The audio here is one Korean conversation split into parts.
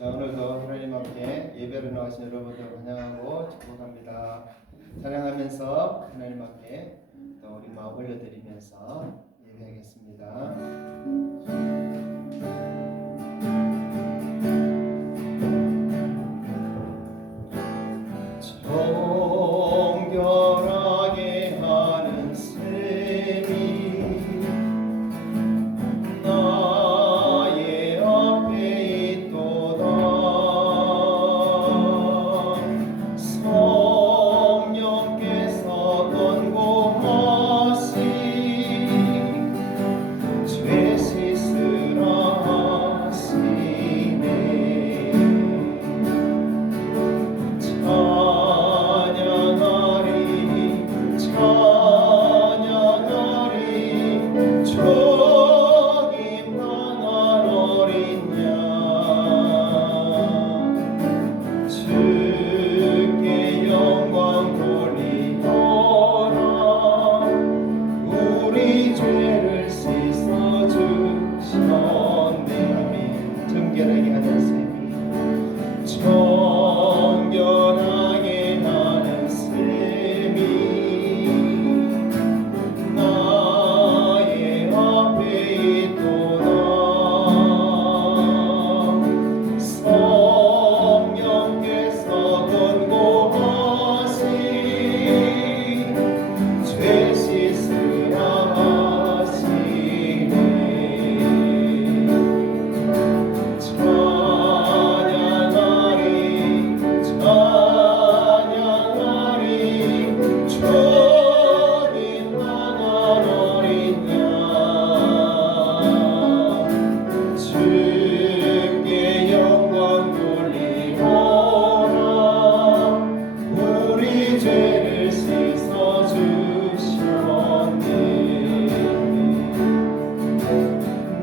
자, 오늘도 하나님 앞에 예배를 나오신 여러분들 환영하고 축복합니다. 찬양하면서 하나님 앞에 또 우리 마음 올려드리면서 예배하겠습니다. 정결하게 하는 셈이 나의 앞에 있도다. 성령께서 권고하시 죄 씻으라 하시네. 찬양하리 저기 만한 어린 양 주께 영광 돌리노라. 우리 죄를 씻어주셨네. 아멘. 정결하게 하는 셈이 정결하게 하는 셈이 나의 앞에 있도다. 성령께서 권고하시 죄 씻으라 하시네. 찬양하리 찬양하리 저기 만한 어린 양 주께 영광 돌리노라. 우리 죄를 씻어주셨네.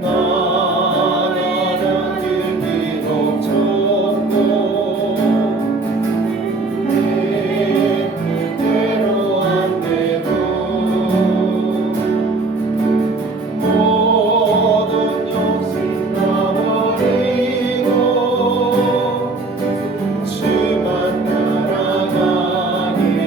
나가는 길 비록 좁고 내 뜻대로 안 돼도 모든 욕심 다 버리고 주만 따라가겠네.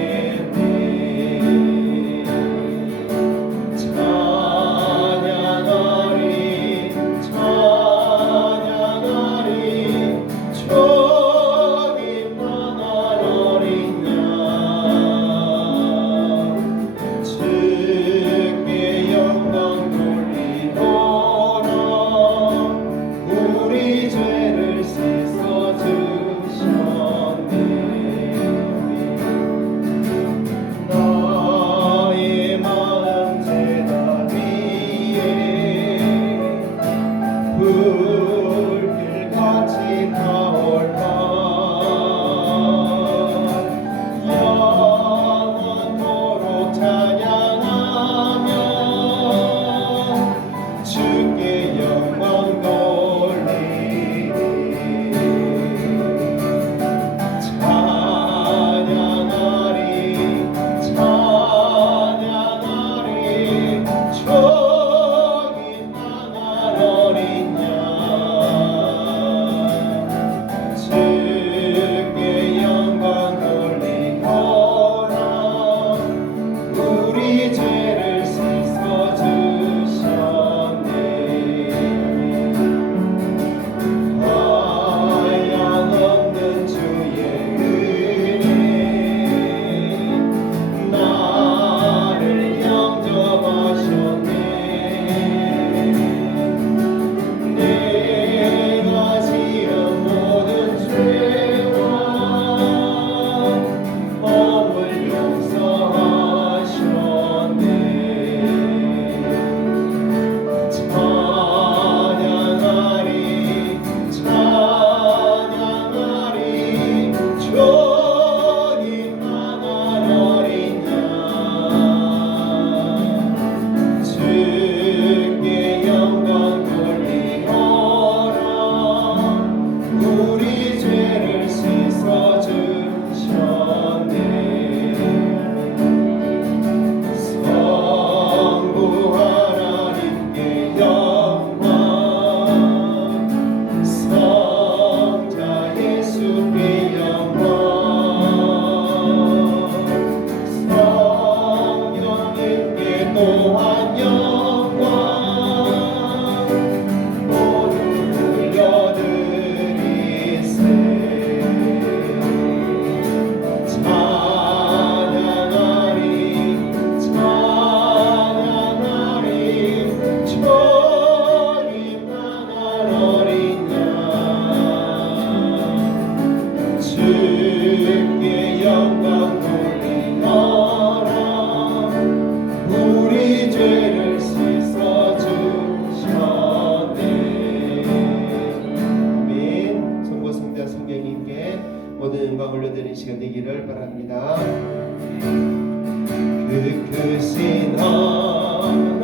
찬양하리 찬양하리 저기 만한 어린 양 주께 영광 돌리노라. 우리 죄를 씻어주셨네. 나의 마음 제단 위에 불길같이 타올라. 영원토록 찬양하며 주께 영광 돌리리. 찬양하리 찬양하리 저기 만한 어린 양 영광 올려드리는 시간 되기를 바랍니다. 그 크신 하나님의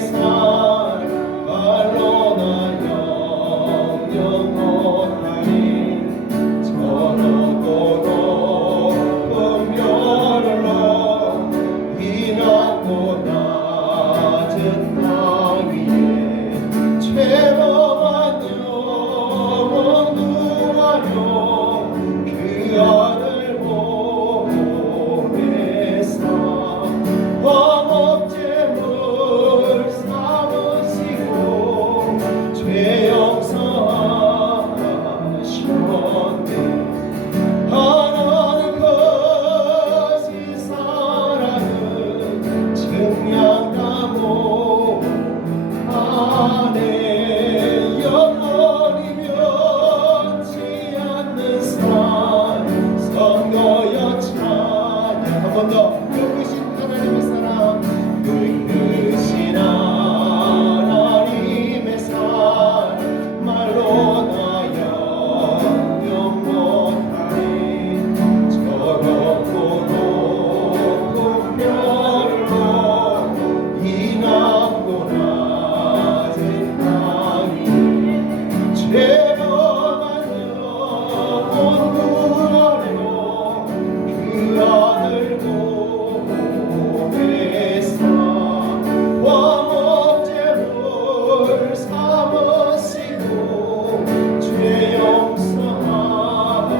사랑 말로나 영영 못하니 저렇고 높은 별로 이 낮고 낮은 땅 위에 죄범한 영혼 구하려 그 아들 보내사 범죄물 삼으시고 죄 용서하셨네. 하나님 것이 사랑은 증량다 못하네. 영원히 변치 않는 산 선거여 찬양. 한 번 더. 그 크신 하나님의 사랑, 그 크신 하나님의 사랑 말로나 영영 못하니 저렇고 높은 별로 이 낮고 낮은 땅 위에 죄범한 영혼 구하려 그 아들 보내사 범죄물 삼으시고 죄 용서하셨네.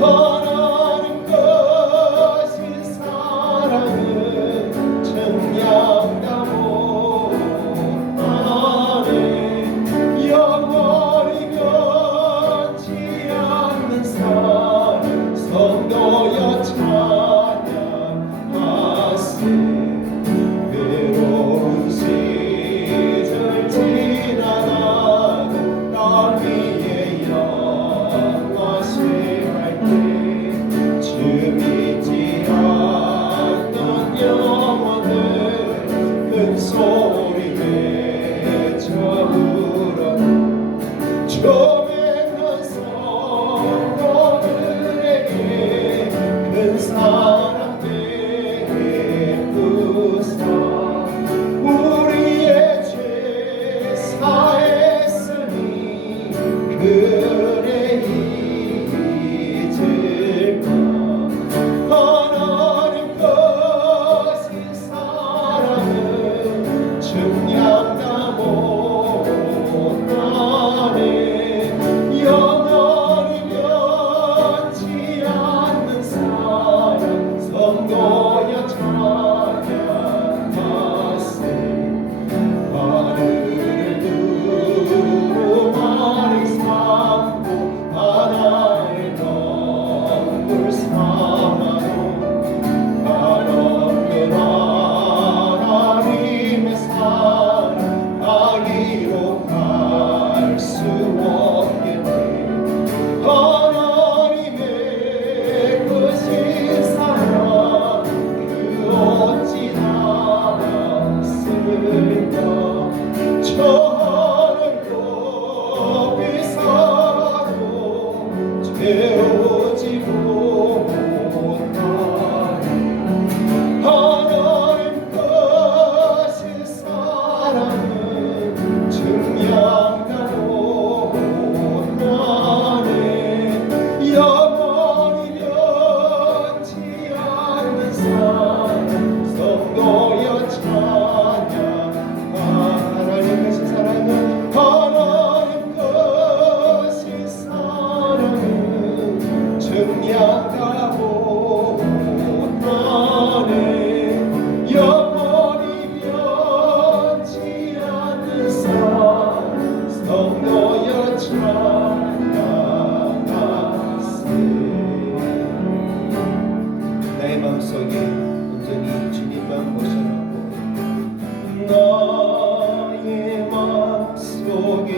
하나님 것이 사랑은 증량다 못하네. 영원히 변치 않는 사랑 성도여 찬양하세. 외로운 시절 지나가고 땅 위에 영화시할 때 주 믿지 않던 영혼들 큰 소리 외쳐 울어 조맹한 성도들에게 큰 사랑 베푸사 우리의 죄 사했으니 그래 잊을까. 하나님 것이 사랑은 증량다 못하네. 영원히 변치 않는 사랑 성도여 찬양하세. 하늘을 두루 많이 삼고 하나의 덩굴 삼아도 한없는 하나님의 사랑 아기로 갈 수 없겠네. 하나님의 크신 사랑 그 어찌 알았을까. 저 하늘 높이 살아도 죄오지 못하네. 하나님 것이 사랑은 증량다 못하네. 영원히 변치 않는 사랑 성도여 찬양. 하나님 것이 사랑은 하나님 것이 사랑은 증량다 못하네. 영원히 변치 않는 사랑 성도여 찬양하세. 나의 마음속에 온전히 주님만 모셔놓고 나의 마음속에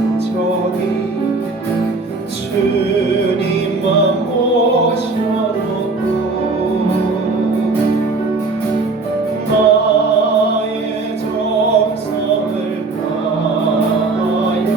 온전히 주님만 모셔놓고 나의 정성을 다하여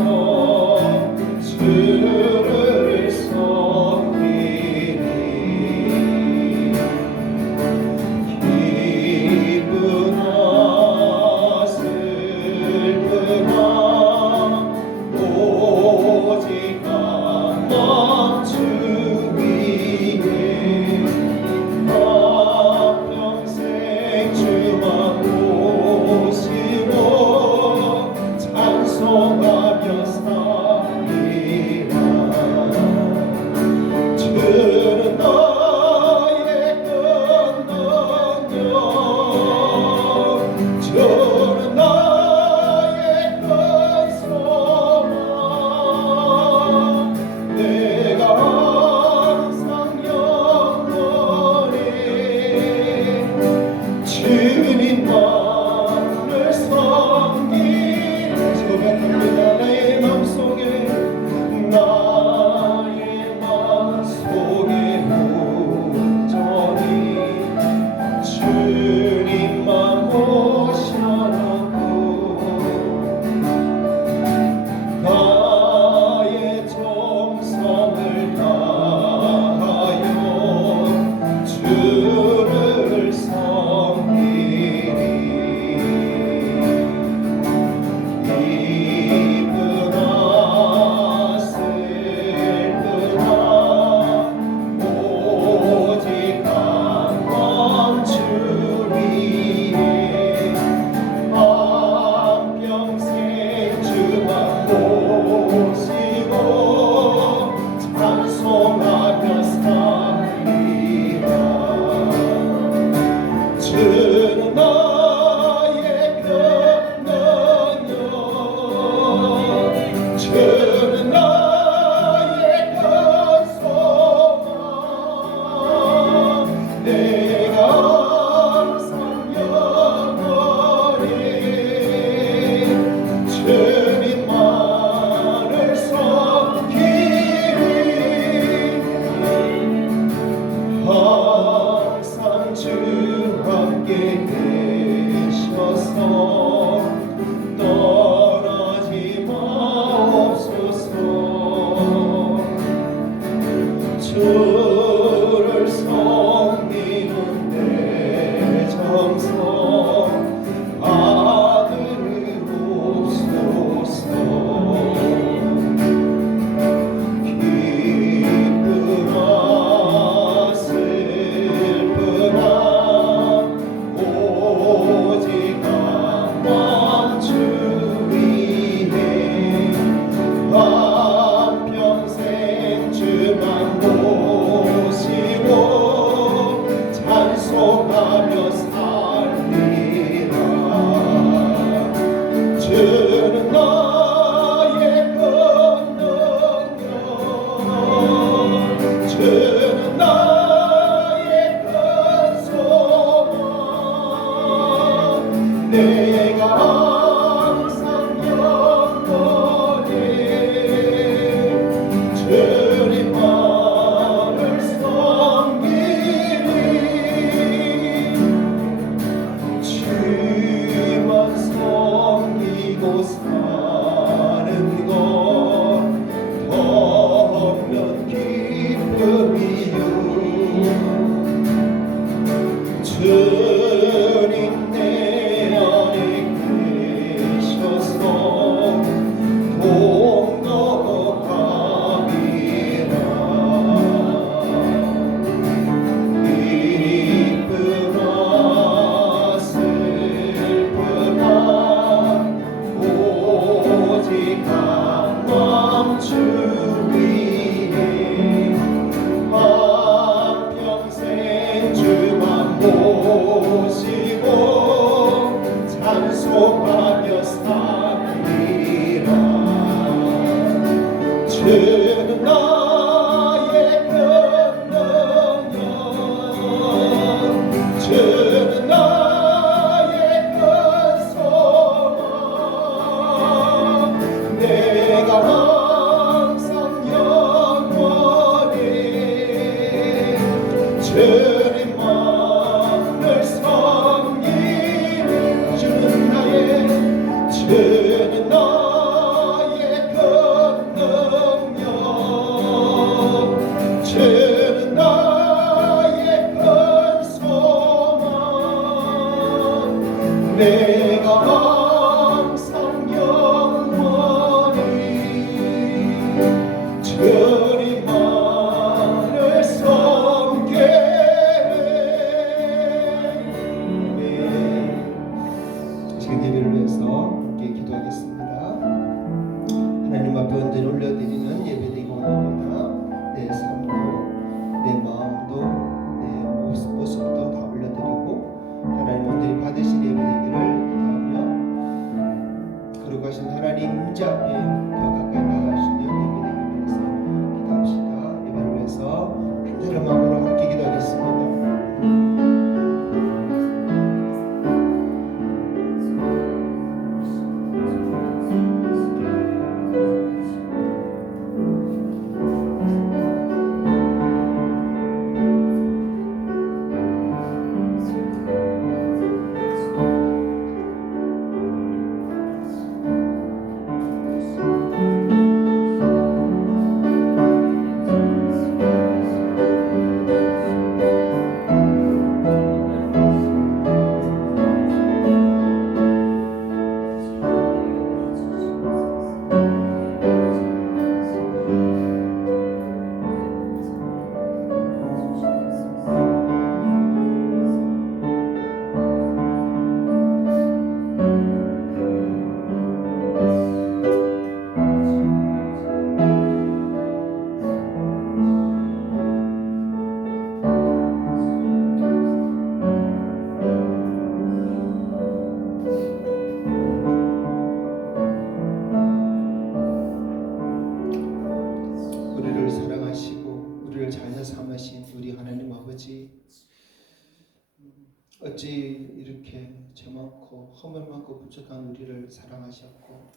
어찌 이렇게 죄 많고 허물 많고 부족한 우리를 사랑하셨고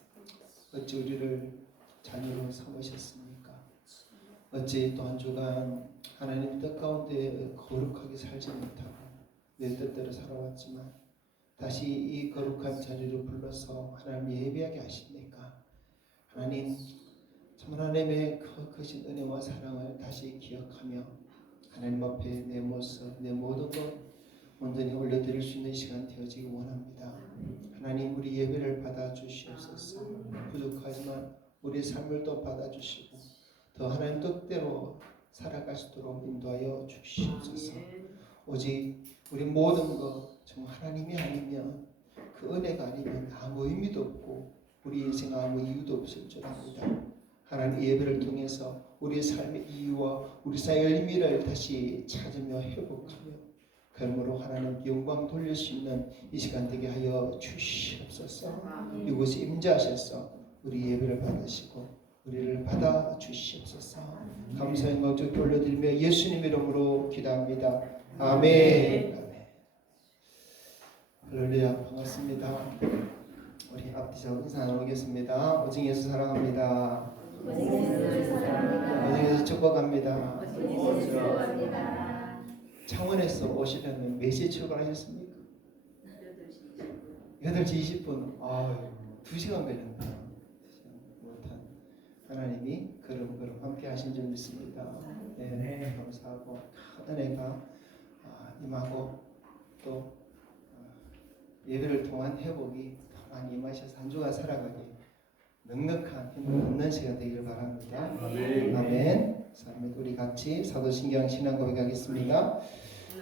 어찌 우리를 자녀로 삼으셨습니까? 어찌 또 한 주간 하나님 뜻 가운데 거룩하게 살지 못하고 내 뜻대로 살아왔지만 다시 이 거룩한 자리로 불러서 하나님 예배하게 하십니까? 하나님 참 하나님의 크신 은혜와 사랑을 다시 기억하며 하나님 앞에 내 모습, 내 모든 것 온전히 올려드릴 수 있는 시간 되어지기 원합니다. 하나님 우리 예배를 받아주시옵소서. 부족하지만 우리 삶을 또 받아주시고 더 하나님 뜻대로 살아갈 수 있도록 인도하여 주시옵소서. 오직 우리 모든 것 정말 하나님이 아니면 그 은혜가 아니면 아무 의미도 없고 우리 인생 아무 이유도 없을 줄 압니다. 하나님 예배를 통해서 우리의 삶의 이유와 우리 사회의 의미를 다시 찾으며 회복하며 그러므로 하나님 영광 돌릴 수 있는 이 시간 되게 하여 주시옵소서. 이곳에 임재하셔서 우리 예배를 받으시고 우리를 받아 주시옵소서. 감사 영광 주께 올려드리며 예수님 이름으로 기도합니다. 아멘. 할렐루야. 반갑습니다. 우리 앞뒤서 인사 나누겠습니다. 오직 예수 사랑합니다. 오직 예수 축복합니다. 창원에서 오시려면 몇 시에 출발하셨습니까? 8시 20분. 2시간 걸렸네요. 못한 하나님이 걸음걸음 함께 하신 줄 믿습니다. 네, 감사하고 은혜가 임하고 또 예배를 통한 회복이 많이 임하셔서 한 주간 살아가기 넉넉한 힘을 얻는 시간 되기를 바랍니다. 아멘. 우리 같이 사도신경 신앙 고백하겠습니다.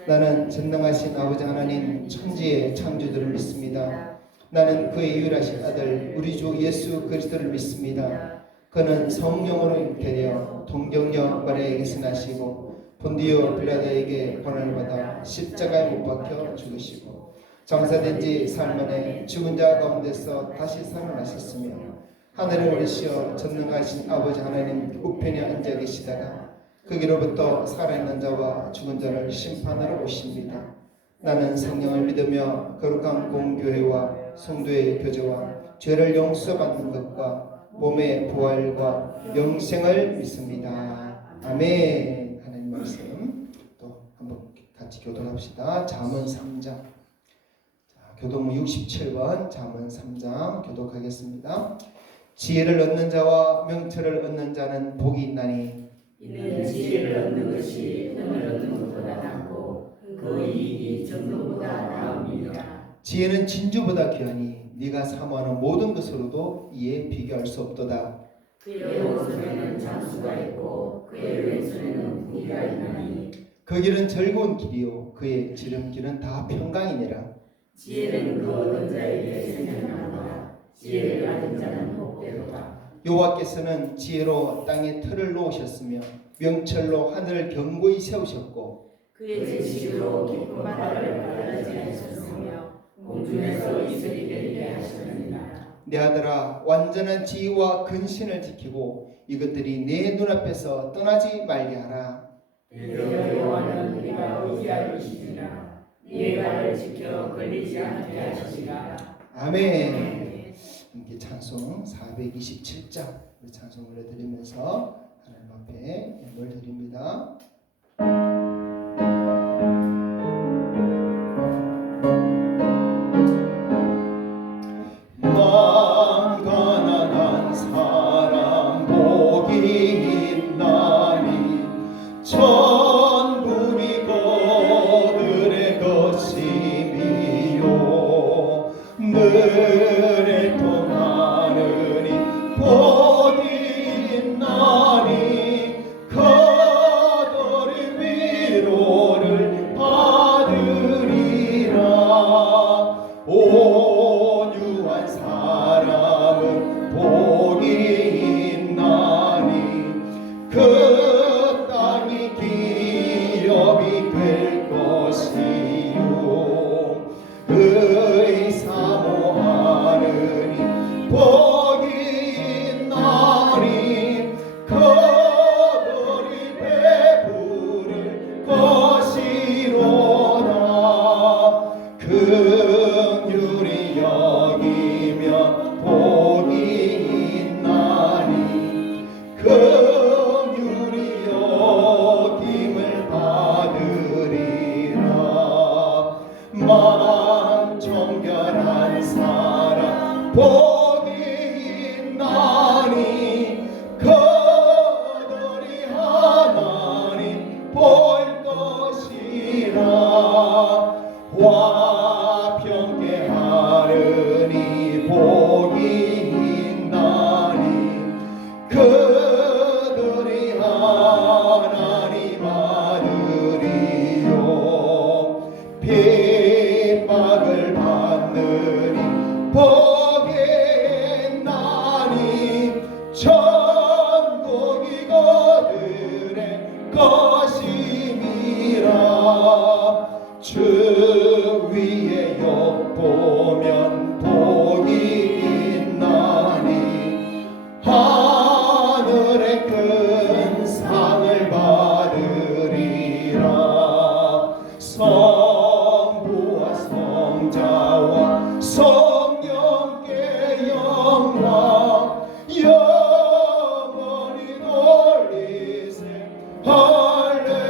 나는 전능하신 아버지 하나님 천지의 창조주를 믿습니다. 나는 그의 유일하신 아들 우리 주 예수 그리스도를 믿습니다. 그는 성령으로 잉태되어 동정녀 마리아에게서 나시고 본디오 빌라도에게 고난을 받아 십자가에 못 박혀 죽으시고 장사된 지 사흘 만에 죽은 자 가운데서 다시 살아나셨으며 하늘에 오르시어 전능하신 아버지 하나님 우편에 앉아 계시다가 거기로부터 살아있는 자와 죽은 자를 심판하러 오십니다. 나는 성령을 믿으며 거룩한 공교회와 성도의 교제와 죄를 용서받는 것과 몸의 부활과 영생을 믿습니다. 아멘. 하나님 말씀 또 한번 같이 교독합시다. 잠언 3장. 교독문 67번 잠언 3장 교독하겠습니다. 지혜를 얻는 자와 명철을 얻는 자는 복이 있나니 이는 지혜를 얻는 것이 돈을 얻는 것보다 낫고 그 이익이 정금보다 나옵니다. 지혜는 진주보다 귀하니 네가 사모하는 모든 것으로도 이에 비교할 수 없도다. 그의 오른손에는 장수가 있고 그의 왼손에는 무기가 있나니 그 길은 즐거운 길이요 그의 지름길은 다 평강이니라. 지혜는 그 얻은 자에게 생명나노라. 지혜를 가진 자는 복되도다. 여호와께서는 지혜로 땅에 틀을 놓으셨으며 명철로 하늘을 견고히 세우셨고 그의 지식으로 깊은 바다를 갈라지게 하셨으며 공중에서 이슬이 내리게 하셨느니라. 내 아들아 완전한 지혜와 근신을 지키고 이것들이 내 눈앞에서 떠나지 말게 하라. 내 여호와는 네가 의지할 것이니라. 네 발을 지켜 걸리지 않게 하시리라. 아멘. 함께 찬송 427장 찬송 올려드리면서 하나님 앞에 예물 드립니다. 마음 가난한 사람 복이 있나니 천국이 그들의 것이미요 늘에 통하느니 복이 있나니 그들이 위로를 받으리라. 온유한 사람은 복이 있나니 그 땅이 기업이 될 것이요 그의 사모하느니 복이 있나니 그들이 배부를 것이로다. 긍휼히 여기면 복이 있나니 긍휼히 여김을 받으리라. 마음 정결한 사람 복이 있나니 그들이 하나님 볼 것이라. 화평케 하느니 복이 있나니 그들이 하나님 아들이요 핍박을 받느니 복이 있나니 천국이 그들의 것임이라. 주 위에 엿보면 복이 있나니 하늘의 큰 상을 받으리라. 성부와 성자와 성령께 영광 영원히 돌리세 할렐루야.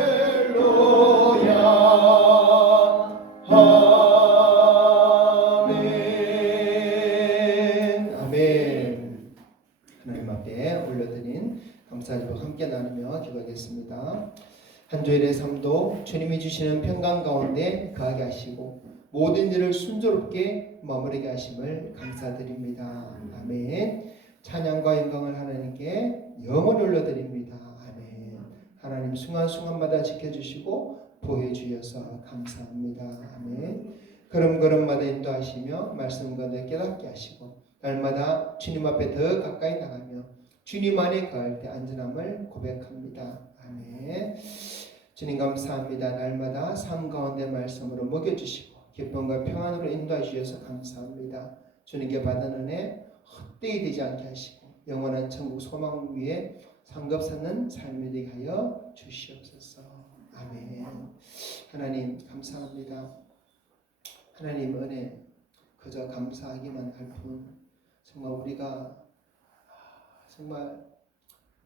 아멘. 아멘. 하나님 앞에 올려드린 감사드리고 함께 나누며 기도하겠습니다. 한 주일의 삶도 주님이 주시는 평강 가운데 거하게 하시고 모든 일을 순조롭게 마무리게 하심을 감사드립니다. 아멘. 찬양과 영광을 하나님께 영원히 올려드립니다. 아멘. 하나님 순간순간마다 지켜주시고 보호해 주셔서 감사합니다. 아멘. 걸음걸음마다 인도하시며 말씀과 늘 깨닫게 하시고 날마다 주님 앞에 더 가까이 나가며 주님 안에 거할 때 안전함을 고백합니다. 아멘. 주님 감사합니다. 날마다 삶 가운데 말씀으로 먹여주시고 기쁨과 평안으로 인도하시셔서 감사합니다. 주님께 받은 은혜 헛되이 되지 않게 하시고 영원한 천국 소망 위에 상급받는 삶이 되게 하여 주시옵소서. 아멘. 하나님 감사합니다. 하나님 은혜 그저 감사하기만 할 뿐 정말 우리가 정말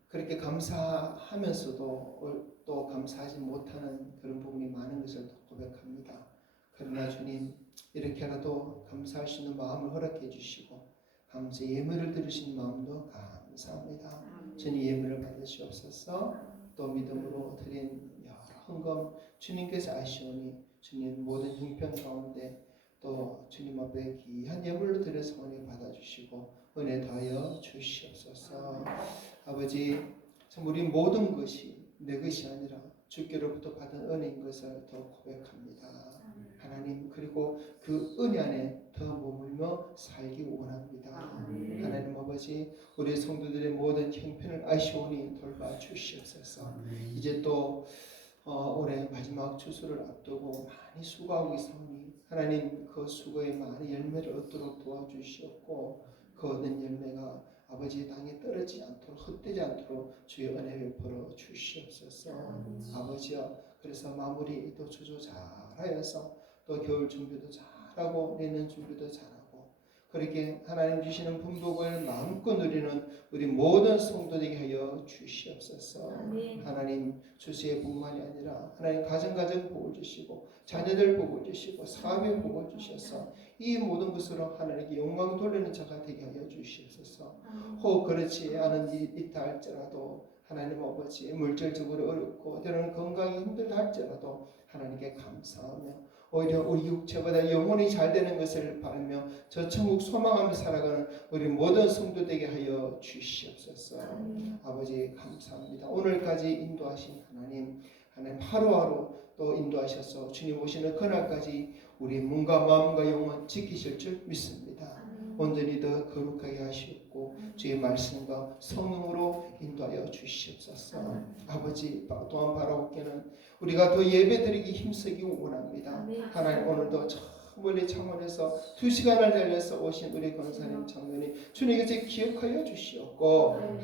그렇게 감사하면서도 또 감사하지 못하는 그런 부분이 많은 것을 고백합니다. 그러나 주님 이렇게라도 감사할 수 있는 마음을 허락해 주시고 감사 예물을 드리신 마음도 감사합니다. 주님 예물을 받으시옵소서. 또 믿음으로 드린 여러 헌금 주님께서 아시오니 주님 모든 형편 가운데 또 주님 앞에 귀한 예물로 드려서 은혜 받아주시고 은혜 더하여 주시옵소서. 아버지 참 우리 모든 것이 내 것이 아니라 주께로부터 받은 은혜인 것을 더 고백합니다. 하나님 그리고 그 은혜 안에 더 머물며 살기 원합니다. 하나님 아버지 우리 성도들의 모든 형편을 아시오니 돌봐주시옵소서. 이제 또 올해 마지막 추수를 앞두고 많이 수고하고 있사오니 하나님 그 수고에 많은 열매를 얻도록 도와주시옵고 그 얻은 열매가 아버지 땅에 떨어지지 않도록 헛되지 않도록 주의 은혜 베풀어 주시옵소서. 아버지여 그래서 마무리도 주조 잘하여서 또 겨울 준비도 잘하고 내년 준비도 잘하고 그렇게 하나님 주시는 분복을 마음껏 누리는 우리 모든 성도되게 하여 주시옵소서. 하나님 주수의 복만이 아니라 하나님 가정 복을 주시고 자녀들 복을 주시고 사업에 복을 주셔서 이 모든 것으로 하나님께 영광 돌리는 자가 되게 하여 주시옵소서. 혹 그렇지 않은 일이 있다 할지라도 하나님 아버지 물질적으로 어렵고 때로는 건강이 힘들다 할지라도 하나님께 감사하며 오히려 우리 육체보다 영혼이 잘 되는 것을 바라며 저 천국 소망하며 살아가는 우리 모든 성도 되게 하여 주시옵소서. 아버지 감사합니다. 오늘까지 인도하신 하나님 하루하루 또 인도하셔서 주님 오시는 그날까지 우리 몸과 마음과 영혼 지키실 줄 믿습니다. 온전히 더 거룩하게 하시옵고 주의 말씀과 성령으로 인도하여 주시옵소서. 아버지 또한 바라옵기는 우리가 더 예배드리기 힘쓰기 원합니다. 하나님 오늘도 저 멀리 창원에서 2시간을 달려서 오신 우리 권사님 장로님 주님께서 기억하여 주시옵고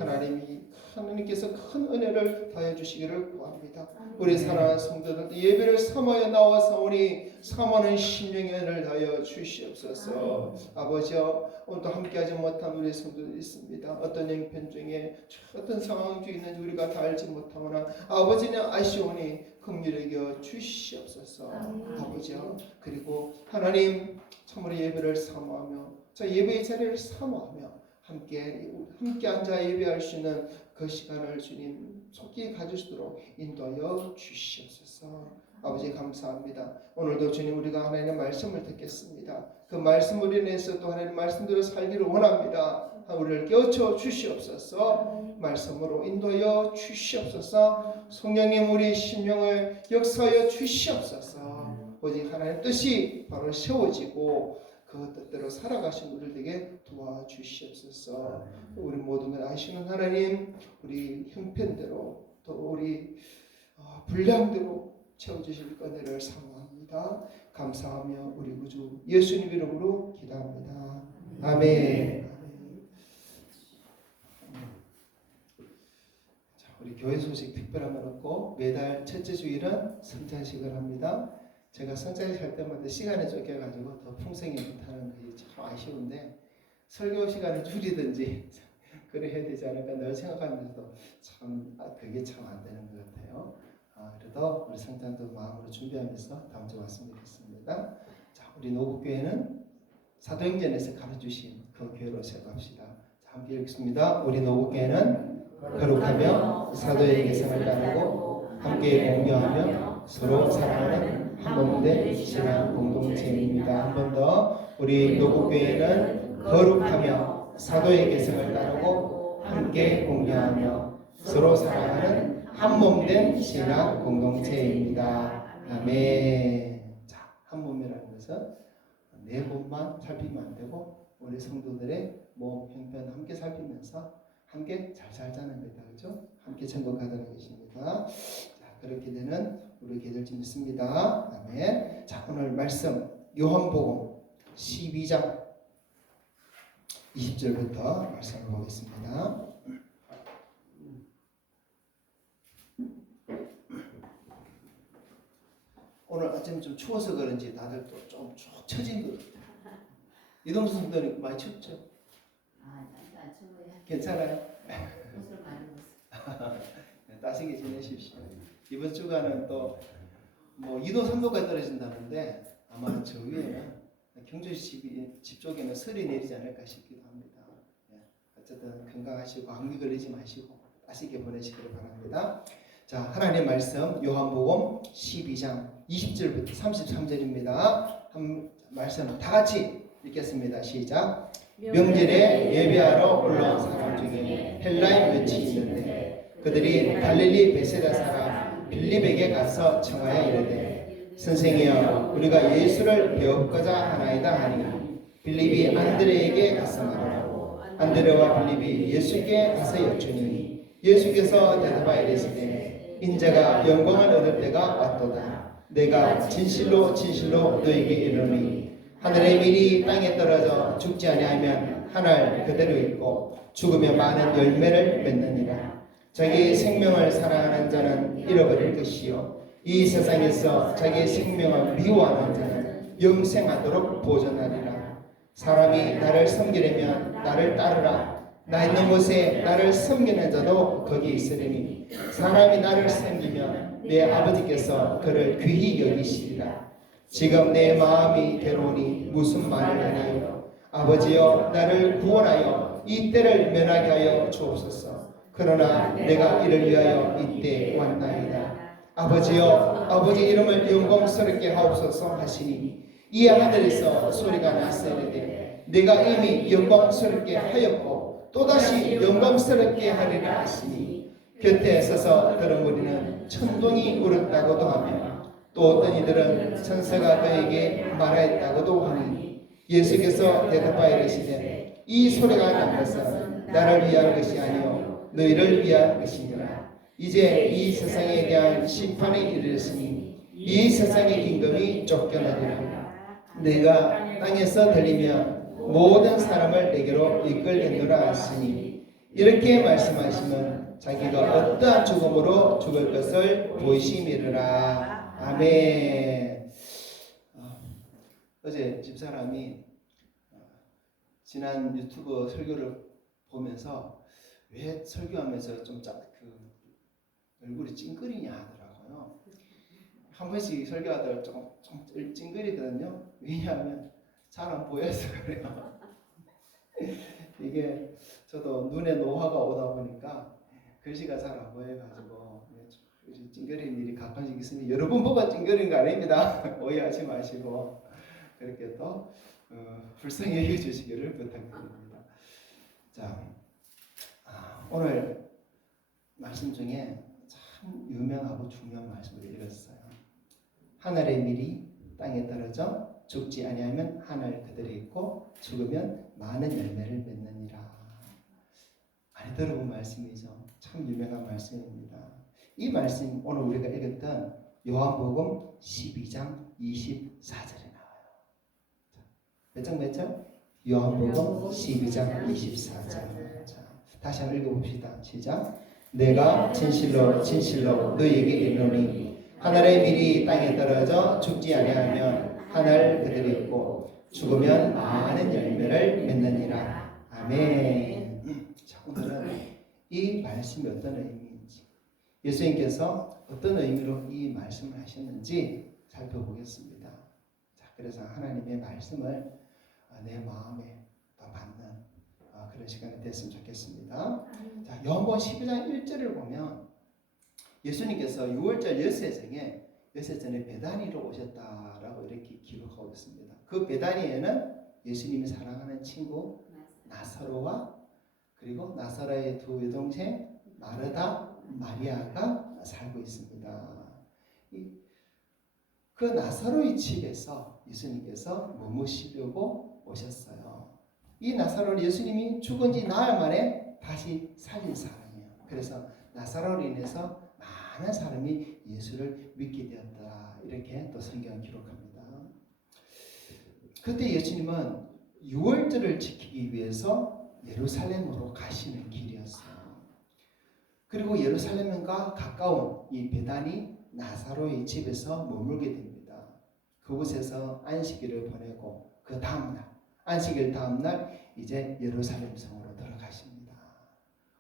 하나님께서 큰 은혜를 더하여 주시기를 구합니다. 우리 사랑하는 성도들도 예배를 삼하여 나와서 우리 삼하는 심령의 은혜를 더하여 주시옵소서. 아버지여 오늘도 함께하지 못한 우리 성도들이 있습니다. 어떤 형편 중에 어떤 상황 중에 있는지 우리가 다 알지 못하거나 아버지는 아시오니 긍휼히 여겨 주시옵소서. 아버지여 그리고 하나님 참으로 예배를 사모하며 저 예배의 자리를 사모하며 함께 앉아 예배할 수 있는 그 시간을 주님 속히 가질 수 있도록 인도하여 주시옵소서. 아버지 감사합니다. 오늘도 주님 우리가 하나님의 말씀을 듣겠습니다. 그 말씀으로 인해서 또 하나님 말씀대로 살기를 원합니다. 우리를 깨우쳐 주시옵소서. 말씀으로 인도하여 주시옵소서. 성령님 우리 심령을 역사하여 주시옵소서. 오직 하나님 뜻이 바로 세워지고 그 뜻대로 살아가신 우리를 되게 도와주시옵소서. 우리 모든 걸 아시는 하나님 우리 형편대로 또 우리 분량대로 채워주실 은혜를 사모합니다. 감사하며 우리 구주 예수님 이름으로 기도합니다. 아멘. 우리 교회 소식 특별한 건 없고 매달 첫째 주일은 성찬식을 합니다. 제가 성찬식 할 때마다 시간에 쫓겨가지고 더 풍성히 못하는 게 참 아쉬운데 설교 시간을 줄이든지 그래 해야 되지 않을까 늘 생각하면서도 참 그게 참 안 되는 것 같아요. 그래도 우리 성찬도 마음으로 준비하면서 다음 주에 왔으면 좋겠습니다. 자, 우리 노국교회는 사도행전에서 가르쳐주신 그 교회로 생각합시다. 자, 함께 읽습니다. 우리 노국교회는 거룩하며 사도의 계명을 따르고 함께 공유하며 서로 사랑하는 한 몸된 신앙 공동체입니다. 한 번 더 우리 노국교회는 거룩하며 사도의 계명을 따르고 함께 공유하며 서로 사랑하는 한 몸된 신앙 공동체입니다. 아멘. 자, 한 몸이라는 것은 내 몸만 살피면 안 되고 우리 성도들의 몸 형편 함께 살피면서 함께 잘 살자는 거다, 그죠? 함께 천국 가자는 것입니다. 자, 그렇게 되는 우리 되될지 믿습니다. 아멘. 자, 오늘 말씀 요한복음 12장 20절부터 말씀을 보겠습니다. 오늘 아침 좀 추워서 그런지 다들 또 좀 쭉 처진 것 같아요. 이동수 성도님 많이 춥죠? 안 추워요. 괜찮아요? 옷을 많이 입었어요. 따뜻하게 지내십시오. 이번 주간은 또 뭐 2도 3도까지 떨어진다는데 아마 저 위에는 경주시 집 쪽에는 설이 내리지 않을까 싶기도 합니다. 어쨌든 건강하시고 감기 걸리지 마시고 따뜻하게 보내시기를 바랍니다. 자, 하나님의 말씀 요한복음 12장 20절부터 33절입니다. 한 말씀 다 같이 읽겠습니다. 시작. 명절에 예배하러 올라온 사람 중에 헬라인 몇이 있는데 그들이 갈릴리 베세다 사람 빌립에게 가서 청하여 이르되 선생이여 우리가 예수를 배우고자 하나이다 하니 빌립이 안드레에게 가서 말하고 안드레와 빌립이 예수께 가서 여쭈니 예수께서 대답하여 이르시되 인자가 영광을 얻을 때가 왔도다. 내가 진실로 진실로 너에게 이르노니 하늘의 밀이 땅에 떨어져 죽지 아니하면 하늘 그대로 있고 죽으면 많은 열매를 맺느니라. 자기 생명을 사랑하는 자는 잃어버릴 것이요 이 세상에서 자기 생명을 미워하는 자는 영생하도록 보존하리라. 사람이 나를 섬기려면 나를 따르라. 나 있는 곳에 나를 섬기는 자도 거기 있으리니 사람이 나를 섬기면 내 아버지께서 그를 귀히 여기시리라. 지금 내 마음이 괴로우니 무슨 말을 하나요? 아버지여 나를 구원하여 이 때를 면하게 하여 주옵소서. 그러나 내가 이를 위하여 이때 왔나이다. 아버지여 아버지 이름을 영광스럽게 하옵소서 하시니 이 하늘에서 소리가 났으리되 내가 이미 영광스럽게 하였고 또다시 영광스럽게 하리라 하시니 곁에 서서 들은 무리는 천둥이 울었다고도 하며 또 어떤 이들은 천사가 그에게 말하였다고도 하니 예수께서 대답하여 이르시되 이 소리가 난 것은 나를 위한 것이 아니요 너희를 위한 것이니라. 이제 이 세상에 대한 심판이 이르렀으니 이 세상의 임금이 쫓겨나리라. 내가 땅에서 들리면 모든 사람을 내게로 이끌겠노라 하시니 이렇게 말씀하시면 자기가 어떠한 죽음으로 죽을 것을 보이심이르라. 아멘. 어제 집사람이 지난 유튜브 설교를 보면서 왜 설교하면서 좀 얼굴이 찡그리냐 하더라고요. 한 번씩 설교하다가 좀 찡그리거든요. 왜냐하면 잘 안 보여서 그래요. 이게 저도 눈에 노화가 오다 보니까 글씨가 잘 안 보여가지고 찡그리는 일이 가끔씩 있으니 여러분 보고 찡그리는 거 아닙니다. 오해하지 마시고 그렇게 또 불쌍히 여겨주시기를 부탁드립니다. 자, 오늘 말씀 중에 참 유명하고 중요한 말씀을 읽었어요. 하늘의 밀이 땅에 떨어져 죽지 아니하면 하늘 그대로 있고 죽으면 많은 열매를 맺느니라. 많이 들어본 말씀이죠. 참 유명한 말씀입니다. 이 말씀 오늘 우리가 읽었던 요한복음 12장 24절에 나와요. 몇 장 몇 절? 요한복음 12장 24절. 다시 한번 읽어봅시다. 시작. 내가 진실로 진실로 너희에게 이르노니 하늘의 밀이 땅에 떨어져 죽지 아니하면 하늘 그대로 있고 죽으면 많은 열매를 맺느니라. 아멘. 자, 오늘은 이 말씀이 어떤 의미인지 예수님께서 어떤 의미로 이 말씀을 하셨는지 살펴보겠습니다. 자, 그래서 하나님의 말씀을 내 마음에 받는 그런 시간이 됐으면 좋겠습니다. 자, 요한복음 12장 1절을 보면 예수님께서 6월절 엿새전에 베다니로 오셨다라고 이렇게 기록하고 있습니다. 그 베다니에는 예수님이 사랑하는 친구 나사로와 그리고 나사로의 두 여동생 마르다, 마리아가 살고 있습니다. 그 나사로의 집에서 예수님께서 머무시려고 오셨어요. 이 나사로는 예수님이 죽은 지 나흘 만에 다시 살린 사람이에요. 그래서 나사로로 인해서 많은 사람이 예수를 믿게 되었다. 이렇게 또 성경은 기록합니다. 그때 예수님은 유월절을 지키기 위해서 예루살렘으로 가시는 길이었어요. 그리고 예루살렘과 가까운 이 베다니 나사로의 집에서 머물게 됩니다. 그곳에서 안식일을 보내고 그 다음날 안식일 다음날 이제 예루살렘 성으로 들어가십니다.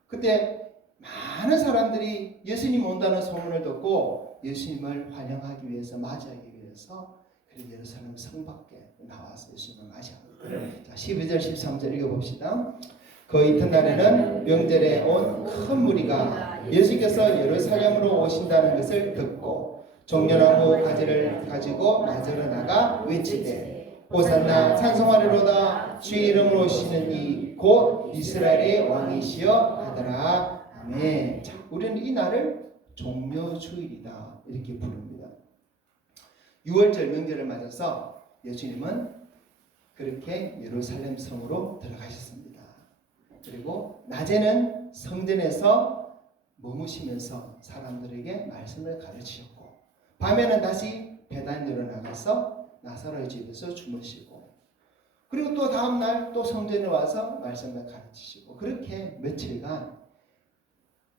그때 많은 사람들이 예수님 온다는 소문을 듣고 예수님을 환영하기 위해서 맞이하기 위해서 그리고 예루살렘 성 밖에 나와서 예수님을 맞이합니다. 자, 12절 13절 읽어봅시다. 그 이튿날에는 명절에 온 큰 무리가 예수께서 예루살렘으로 오신다는 것을 듣고 종려나무 가지를 가지고 맞으러 나가 외치되 호산나 찬송하리로다 주의 이름으로 오시는 이 곧 이스라엘의 왕이시여 하더라. 아멘. 자, 우리는 이 날을 종려주일이다 이렇게 부릅니다. 6월절 명절을 맞아서 예수님은 그렇게 예루살렘 성으로 들어가셨습니다. 그리고 낮에는 성전에서 머무시면서 사람들에게 말씀을 가르치셨고 밤에는 다시 베단으로 나가서 나사로의 집에서 주무시고 그리고 또 다음날 또 성전에 와서 말씀을 가르치시고 그렇게 며칠간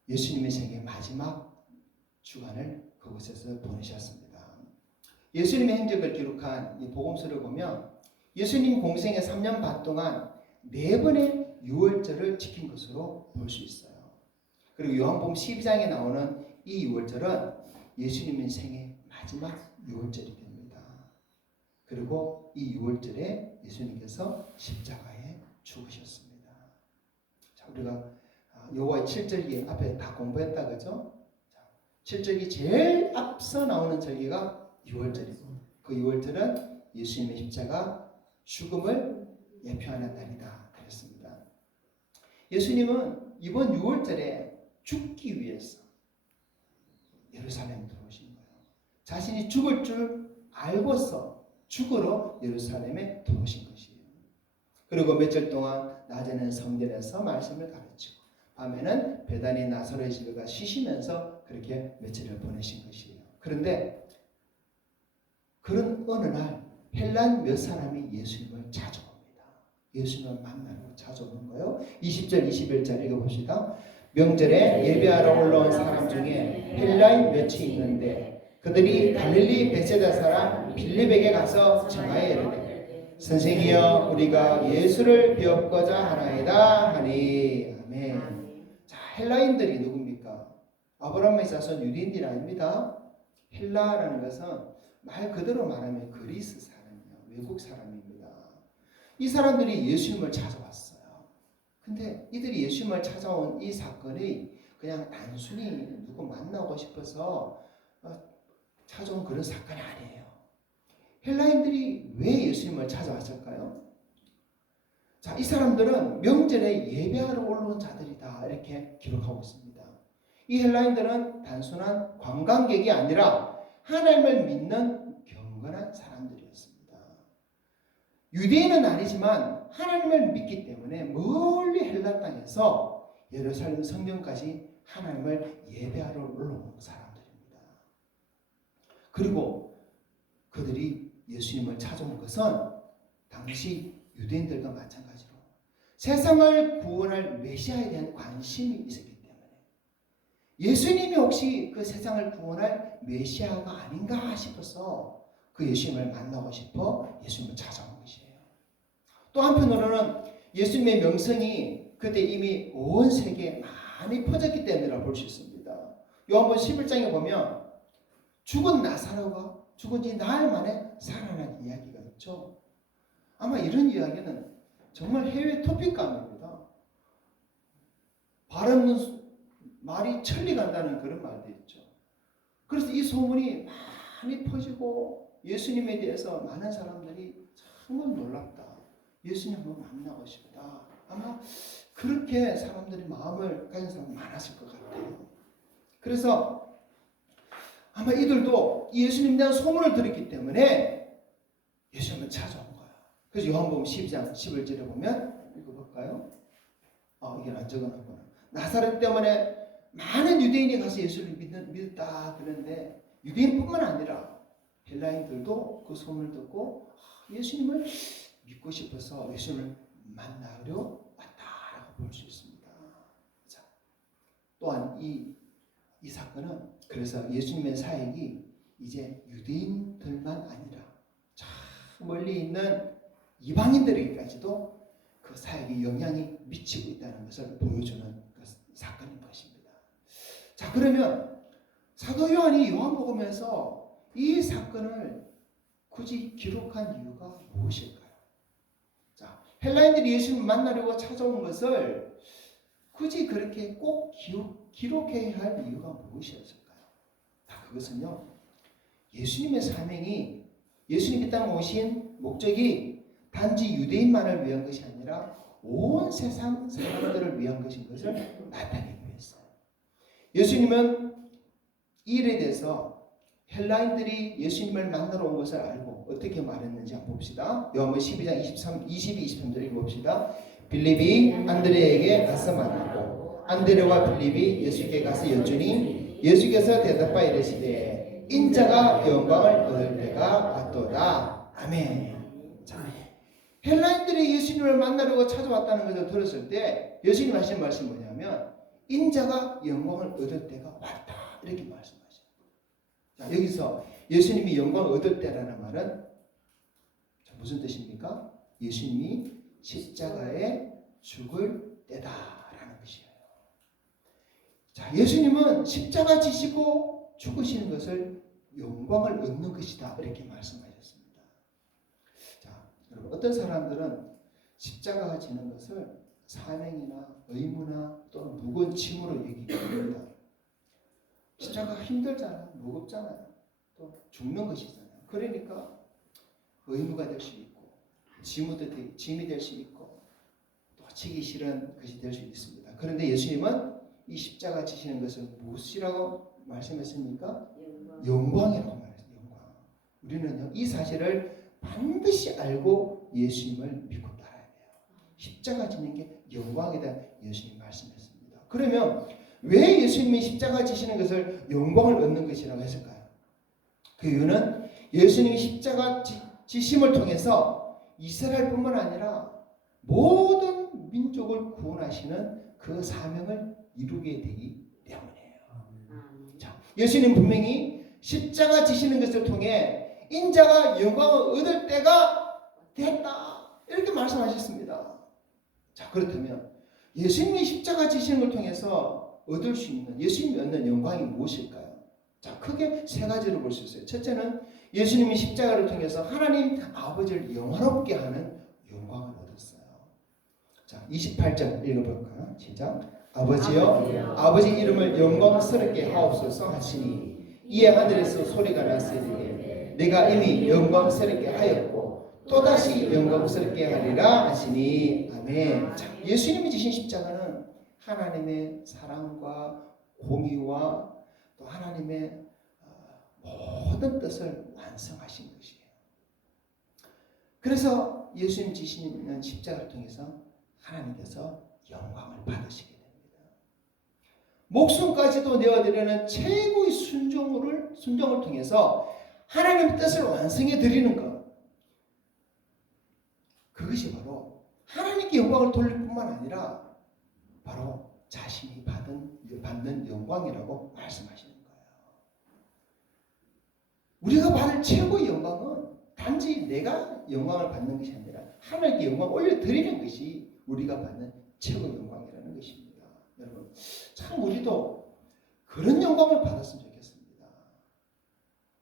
예수님의 생애 마지막 주간을 그곳에서 보내셨습니다. 예수님의 행적을 기록한 이 복음서를 보면 예수님 공생의 3년 반 동안 4번의 유월절을 지킨 것으로 볼 수 있어요. 그리고 요한복음 12장에 나오는 이 유월절은 예수님의 생애 마지막 유월절이 됩니다. 그리고 이 유월절에 예수님께서 십자가에 죽으셨습니다. 자, 우리가 여호와의 7절기 앞에 다 공부했다 그죠? 7절기 제일 앞서 나오는 절기가 유월절이고 그 유월절은 예수님의 십자가 죽음을 예표하는 날이다 그랬습니다. 예수님은 이번 유월절에 죽기 위해서 예루살렘에 들어오신 거예요. 자신이 죽을 줄 알고서 죽으러 예루살렘에 들어오신 것이에요. 그리고 며칠 동안 낮에는 성전에서 말씀을 가르치고 밤에는 베다니 나사로의 집에 가 쉬시면서 그렇게 며칠을 보내신 것이에요. 그런데 그런 어느 날 헬란 몇 사람이 예수님을 찾아옵니다. 예수님을 만나러 찾아오는 거예요. 20절 21절 읽어봅시다. 명절에 예배하러 올라온 사람 중에 헬라인 몇이 있는데 그들이 갈릴리 베세다 사람 빌립에게 가서 청하여 이르되 선생이여 우리가 예수를 배웠고자 하나이다 하니 아멘. 자, 헬라인들이 누굽니까? 아브라함의 자손 유대인들이 아닙니다. 헬라라는 것은 말 그대로 말하면 그리스 사람이에요. 외국 사람입니다. 이 사람들이 예수님을 찾아왔어요. 근데 이들이 예수님을 찾아온 이 사건이 그냥 단순히 누구 만나고 싶어서 찾아온 그런 사건이 아니에요. 헬라인들이 왜 예수님을 찾아왔을까요? 자, 이 사람들은 명절에 예배하러 올라온 자들이다 이렇게 기록하고 있습니다. 이 헬라인들은 단순한 관광객이 아니라 하나님을 믿는 경건한 사람들이었습니다. 유대인은 아니지만 하나님을 믿기 때문에 멀리 헬라 땅에서 예루살렘 성전까지 하나님을 예배하러 올라온 사람들입니다. 그리고 그들이 예수님을 찾아온 것은 당시 유대인들과 마찬가지로 세상을 구원할 메시아에 대한 관심이 있었기 때문에 예수님이 혹시 그 세상을 구원할 메시아가 아닌가 싶어서 그 예수님을 만나고 싶어 예수님을 찾아온 것이에요. 또 한편으로는 예수님의 명성이 그때 이미 온 세계에 많이 퍼졌기 때문이라고 볼 수 있습니다. 요한복음 11장에 보면 죽은 나사로가 죽은 지 나흘 만에 살아난 이야기가 있죠. 아마 이런 이야기는 정말 해외 토픽감입니다. 발음은 말이 천리 간다는 그런 말도 있죠. 그래서 이 소문이 많이 퍼지고 예수님에 대해서 많은 사람들이 정말 놀랍다. 예수님을 만나고 싶다. 아마 그렇게 사람들이 마음을 가진 사람이 많았을 것 같아요. 그래서 아마 이들도 예수님에 대한 소문을 들었기 때문에 예수님을 찾아온 거야. 그래서 요한복음 12장 11절에 보면 읽어볼까요? 이게 안 적어놨구나. 나사렛 때문에 많은 유대인이 가서 예수를 믿었다 그러는데 유대인뿐만 아니라 헬라인들도 그 소문을 듣고 예수님을 믿고 싶어서 예수님을 만나려 왔다라고 볼 수 있습니다. 자, 또한 이 사건은 그래서 예수님의 사역이 이제 유대인들만 아니라 저 멀리 있는 이방인들에게까지도 그 사역에 영향이 미치고 있다는 것을 보여주는 사건인 것입니다. 자, 그러면 사도 요한이 요한복음에서 이 사건을 굳이 기록한 이유가 무엇일까요? 자, 헬라인들이 예수님을 만나려고 찾아온 것을 굳이 그렇게 꼭 기록해야 할 이유가 무엇이었을까요? 그것은요, 예수님의 사명이 예수님이 땅에 오신 목적이 단지 유대인만을 위한 것이 아니라 온 세상 사람들을 위한 것인 것을 나타내기 위해서요. 예수님은 이 일에 대해서 헬라인들이 예수님을 만나러 온 것을 알고 어떻게 말했는지 한번 봅시다. 요한복음 12장 22, 23절 읽어봅시다. 빌립이 안드레에게 가서 말하고 안드레와 빌립이 예수께 가서 여쭈니 예수께서 대답하여 이르시되 인자가 영광을 얻을 때가 왔도다. 아멘. 자, 헬라인들이 예수님을 만나려고 찾아왔다는 것을 들었을 때 예수님 하신 말씀이 뭐냐면 인자가 영광을 얻을 때가 왔다 이렇게 말씀하십니다. 자, 여기서 예수님이 영광을 얻을 때라는 말은 무슨 뜻입니까? 예수님이 십자가에 죽을 때다라는 것이에요. 자, 예수님은 십자가 지시고 죽으시는 것을 영광을 얻는 것이다 이렇게 말씀하셨습니다. 자, 여러분 어떤 사람들은 십자가 지는 것을 사명이나 의무나 또는 무거운 짐으로 얘기합니다. 십자가 힘들잖아요. 무겁잖아요. 또 죽는 것이잖아요. 그러니까 의무가 될 수 있고 짐이 될 수 있고 또 지기 싫은 것이 될 수 있습니다. 그런데 예수님은 이 십자가 지시는 것을 무엇이라고 말씀했습니까? 영광이라고 말했어요. 영광. 우리는요, 이 사실을 반드시 알고 예수님을 믿고 따라야 돼요. 십자가 지는 게 영광이다 예수님 말씀했습니다. 그러면 왜 예수님이 십자가 지시는 것을 영광을 얻는 것이라고 했을까요? 그 이유는 예수님이 십자가 지심을 통해서 이스라엘뿐만 아니라 모든 민족을 구원하시는 그 사명을 이루게 되기 때문이에요. 자, 예수님 분명히 십자가 지시는 것을 통해 인자가 영광을 얻을 때가 됐다 이렇게 말씀하셨습니다. 자, 그렇다면 예수님이 십자가 지시는 걸 통해서 얻을 수 있는 예수님이 얻는 영광이 무엇일까요? 자, 크게 세 가지로 볼 수 있어요. 첫째는 예수님이 십자가를 통해서 하나님 아버지를 영화롭게 하는 영광을 얻었어요. 자, 28절 읽어볼까요? 시작. 아버지여, 아버지 이름을 영광스럽게 하옵소서 하시니 이에 하늘에서 소리가 났으니 내가 이미 영광스럽게 하였고 또다시 영광스럽게 하리라 하시니 아멘. 자, 예수님이 지신 십자가는 하나님의 사랑과 공의와 또 하나님의 모든 뜻을 완성하신 것이에요. 그래서 예수님 지시는 십자가를 통해서 하나님께서 영광을 받으시게 됩니다. 목숨까지도 내어드리는 최고의 순종을 통해서 하나님의 뜻을 완성해 드리는 것. 그것이 바로 하나님께 영광을 돌릴 뿐만 아니라 바로 자신이 받는 영광이라고 말씀하시는 거예요. 우리가 받을 최고의 영광은 단지 내가 영광을 받는 것이 아니라 하나님께 영광을 올려드리는 것이 우리가 받는 최고의 영광이라는 것입니다. 여러분, 참 우리도 그런 영광을 받았으면 좋겠습니다.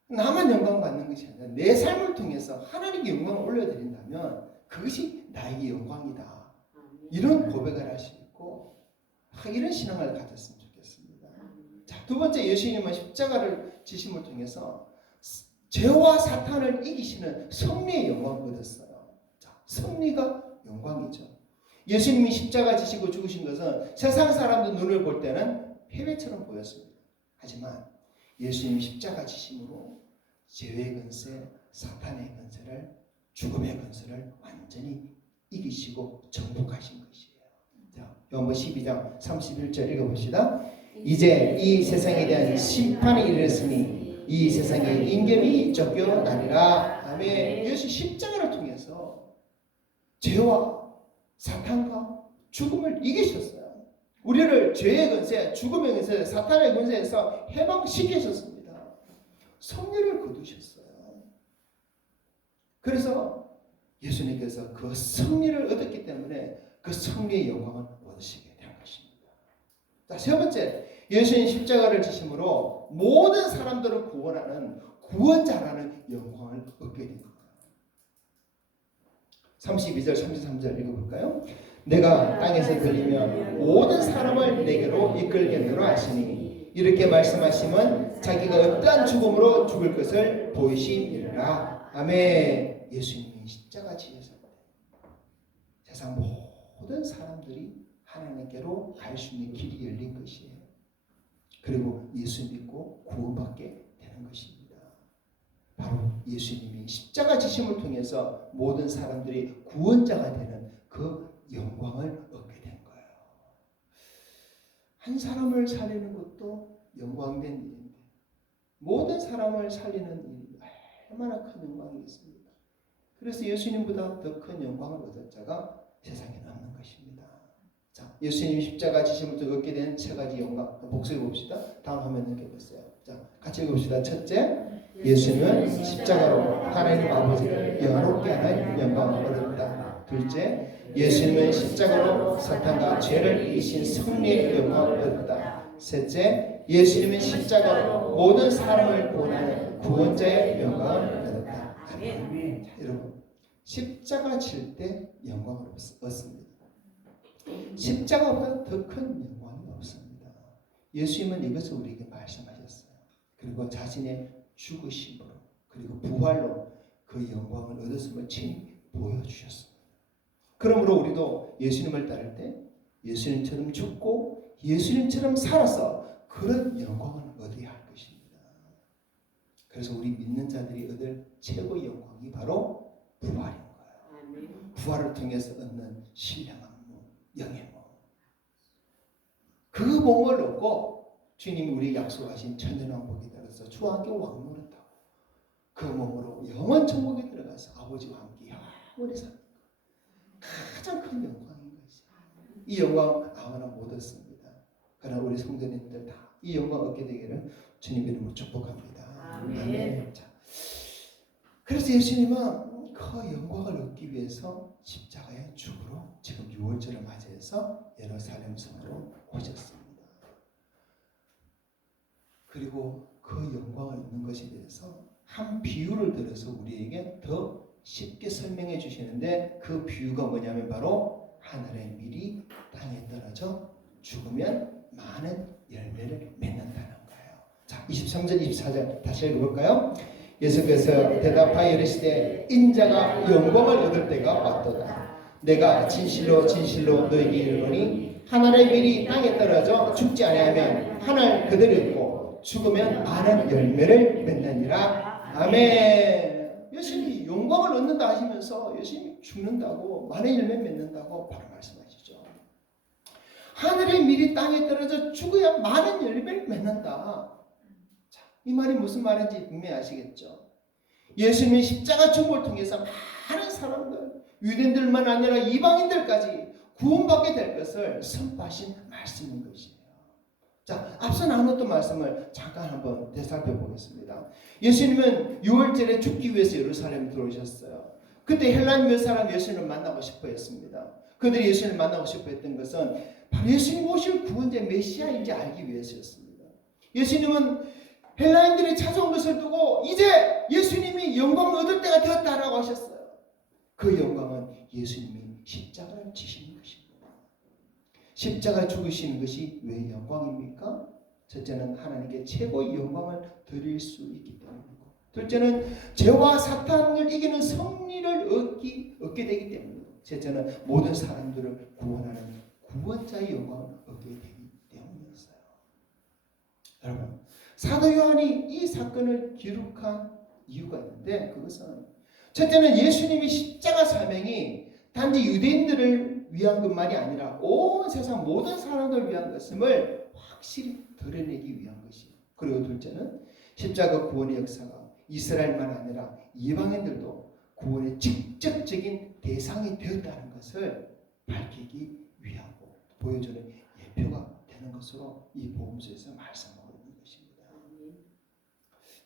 나만 영광 받는 것이 아니라 내 삶을 통해서 하나님께 영광을 올려드린다면 그것이 나에게 영광이다. 이런 고백을 할 수 있고 이런 신앙을 가졌으면 좋겠습니다. 자, 두 번째, 예수님은 십자가를 지심을 통해서 죄와 사탄을 이기시는 승리의 영광을 얻었어요. 자, 승리가 영광이죠. 예수님이 십자가 지시고 죽으신 것은 세상 사람들 눈을 볼 때는 패배처럼 보였습니다. 하지만 예수님이 십자가 지심으로 죄의 권세, 사탄의 권세를 죽음의 권세를 완전히 이기시고 정복하신 것이에요. 자, 요한복음 12장 31절 읽어봅시다. 이제 이 세상에 대한 심판이 이르렀으니 이 세상의 임금이 쫓겨나리라. 아멘. 예수 십자가를 통해서 죄와 사탄과 죽음을 이기셨어요. 우리를 죄의 권세, 죽음의 권세, 사탄의 권세에서 해방시키셨습니다. 승리를 거두셨어요. 그래서 예수님께서 그 승리를 얻었기 때문에 그 승리의 영광을 얻으시게 된 것입니다. 자, 세 번째, 예수님 십자가를 지심으로 모든 사람들을 구원하는 구원자라는 영광을 얻게 된 거예요. 32절, 33절 읽어볼까요? 내가 땅에서 들리면 모든 사람을 내게로 이끌겠노라 하시니 이렇게 말씀하시면 자기가 어떠한 죽음으로 죽을 것을 보이시리라. 아멘. 예수님이 십자가 지에서 세상 모든 사람들이 하나님께로 갈 수 있는 길이 열린 것이에요. 그리고 예수 믿고 구원받게 되는 것입니다. 바로 예수님이 십자가 지심을 통해서 모든 사람들이 구원자가 되는 그 영광을 얻게 된 거예요. 한 사람을 살리는 것도 영광된 일인데 모든 사람을 살리는 일이 얼마나 큰 영광이겠습니까? 그래서 예수님보다 더 큰 영광을 얻을 자가 세상에 없는 것입니다. 자, 예수님 십자가 지심을 통해 얻게 된 세 가지 영광 복수해 봅시다. 다음 화면 넘겨보세요. 자, 같이 읽어봅시다. 첫째, 예수님은 십자가로 하나님 아버지를 영화롭게 하는 영광을 얻었다. 둘째, 예수님은 십자가로 사탄과 죄를 이기신 승리의 영광을 얻었다. 셋째, 예수님은 십자가로 모든 사람을 구원하는 구원자의 영광을 얻었다. 아멘. 자, 여러분, 십자가 질 때 영광을 얻습니다. 십자가보다 더 큰 영광이 없습니다. 예수님은 이것을 우리에게 말씀하셨어요. 그리고 자신의 죽으심으로 그리고 부활로 그 영광을 얻었음을 친히 보여주셨습니다. 그러므로 우리도 예수님을 따를 때 예수님처럼 죽고 예수님처럼 살아서 그런 영광을 얻어야 할 것입니다. 그래서 우리 믿는 자들이 얻을 최고의 영광이 바로 부활인 거예요. 부활을 통해서 얻는 신령한 영의 몸. 그 몸을 얻고 주님이 우리에게 약속하신 천년왕복에 따라서 주와 함께 왕노릇하고 그 몸으로 영원 천국에 들어가서 아버지와 함께 영원히 사는 것. 가장 큰 영광인 것이에요. 이 영광 아무나 못 얻습니다. 그러나 우리 성도님들 다 이 영광 얻게 되기를 주님 이름으로 축복합니다. 아멘. 자, 그래서 예수님은 그 영광을 얻기 위해서 십자가의 죽으로 지금 6월절을 맞이해서 예루살렘 성으로 오셨습니다. 그리고 그 영광을 얻는 것에 대해서 한 비유를 들어서 우리에게 더 쉽게 설명해 주시는데 그 비유가 뭐냐면 바로 하늘의 밀이 땅에 떨어져 죽으면 많은 열매를 맺는다는 거예요. 자, 23절 24절 다시 읽어볼까요? 예수께서 대답하여 이르시되 인자가 영광을 얻을 때가 왔도다. 내가 진실로 진실로 너희에게 이르노니 하늘의 밀이 땅에 떨어져 죽지 아니하면 하늘 그대로 있고 죽으면 많은 열매를 맺느니라. 아멘. 예수님이 영광을 얻는다 하시면서 예수님이 죽는다고 많은 열매 맺는다고 바로 말씀하시죠. 하늘의 밀이 땅에 떨어져 죽어야 많은 열매를 맺는다. 자, 이 말이 무슨 말인지 분명히 아시겠죠? 예수님이 십자가 죽음을 통해서 많은 사람들, 유대인들만 아니라 이방인들까지 구원받게 될 것을 선포하신 말씀인 것이에요. 자, 앞서 나눴던 말씀을 잠깐 한번 되살펴 보겠습니다. 예수님은 6월절에 죽기 위해서 예루살렘에 들어오셨어요. 그때 헬라인 몇 사람 예수님을 만나고 싶어 했습니다. 그들이 예수님을 만나고 싶어 했던 것은 바로 예수님 오실 구원자 메시아인지 알기 위해서였습니다. 예수님은 헬라인들이 찾아온 것을 두고 이제 예수님이 영광을 얻을 때가 되었다라고 하셨어요. 그 영광은 예수님이 십자가를 지시는 것입니다. 십자가 죽으시는 것이 왜 영광입니까? 첫째는 하나님께 최고의 영광을 드릴 수 있기 때문이고, 둘째는 죄와 사탄을 이기는 승리를 얻게 되기 때문이고, 셋째는 모든 사람들을 구원하는 구원자의 영광을 얻게 되기 때문이었어요. 여러분, 사도 요한이 이 사건을 기록한 이유가 있는데 그것은 첫째는 예수님의 십자가 사명이 단지 유대인들을 위한 것만이 아니라 온 세상 모든 사람들을 위한 것임을 확실히 드러내기 위한 것이에요. 그리고 둘째는 십자가 구원의 역사가 이스라엘만 아니라 이방인들도 구원의 직접적인 대상이 되었다는 것을 밝히기 위하고 보여주는 예표가 되는 것으로 이 복음서에서 말씀하고 있는 것입니다.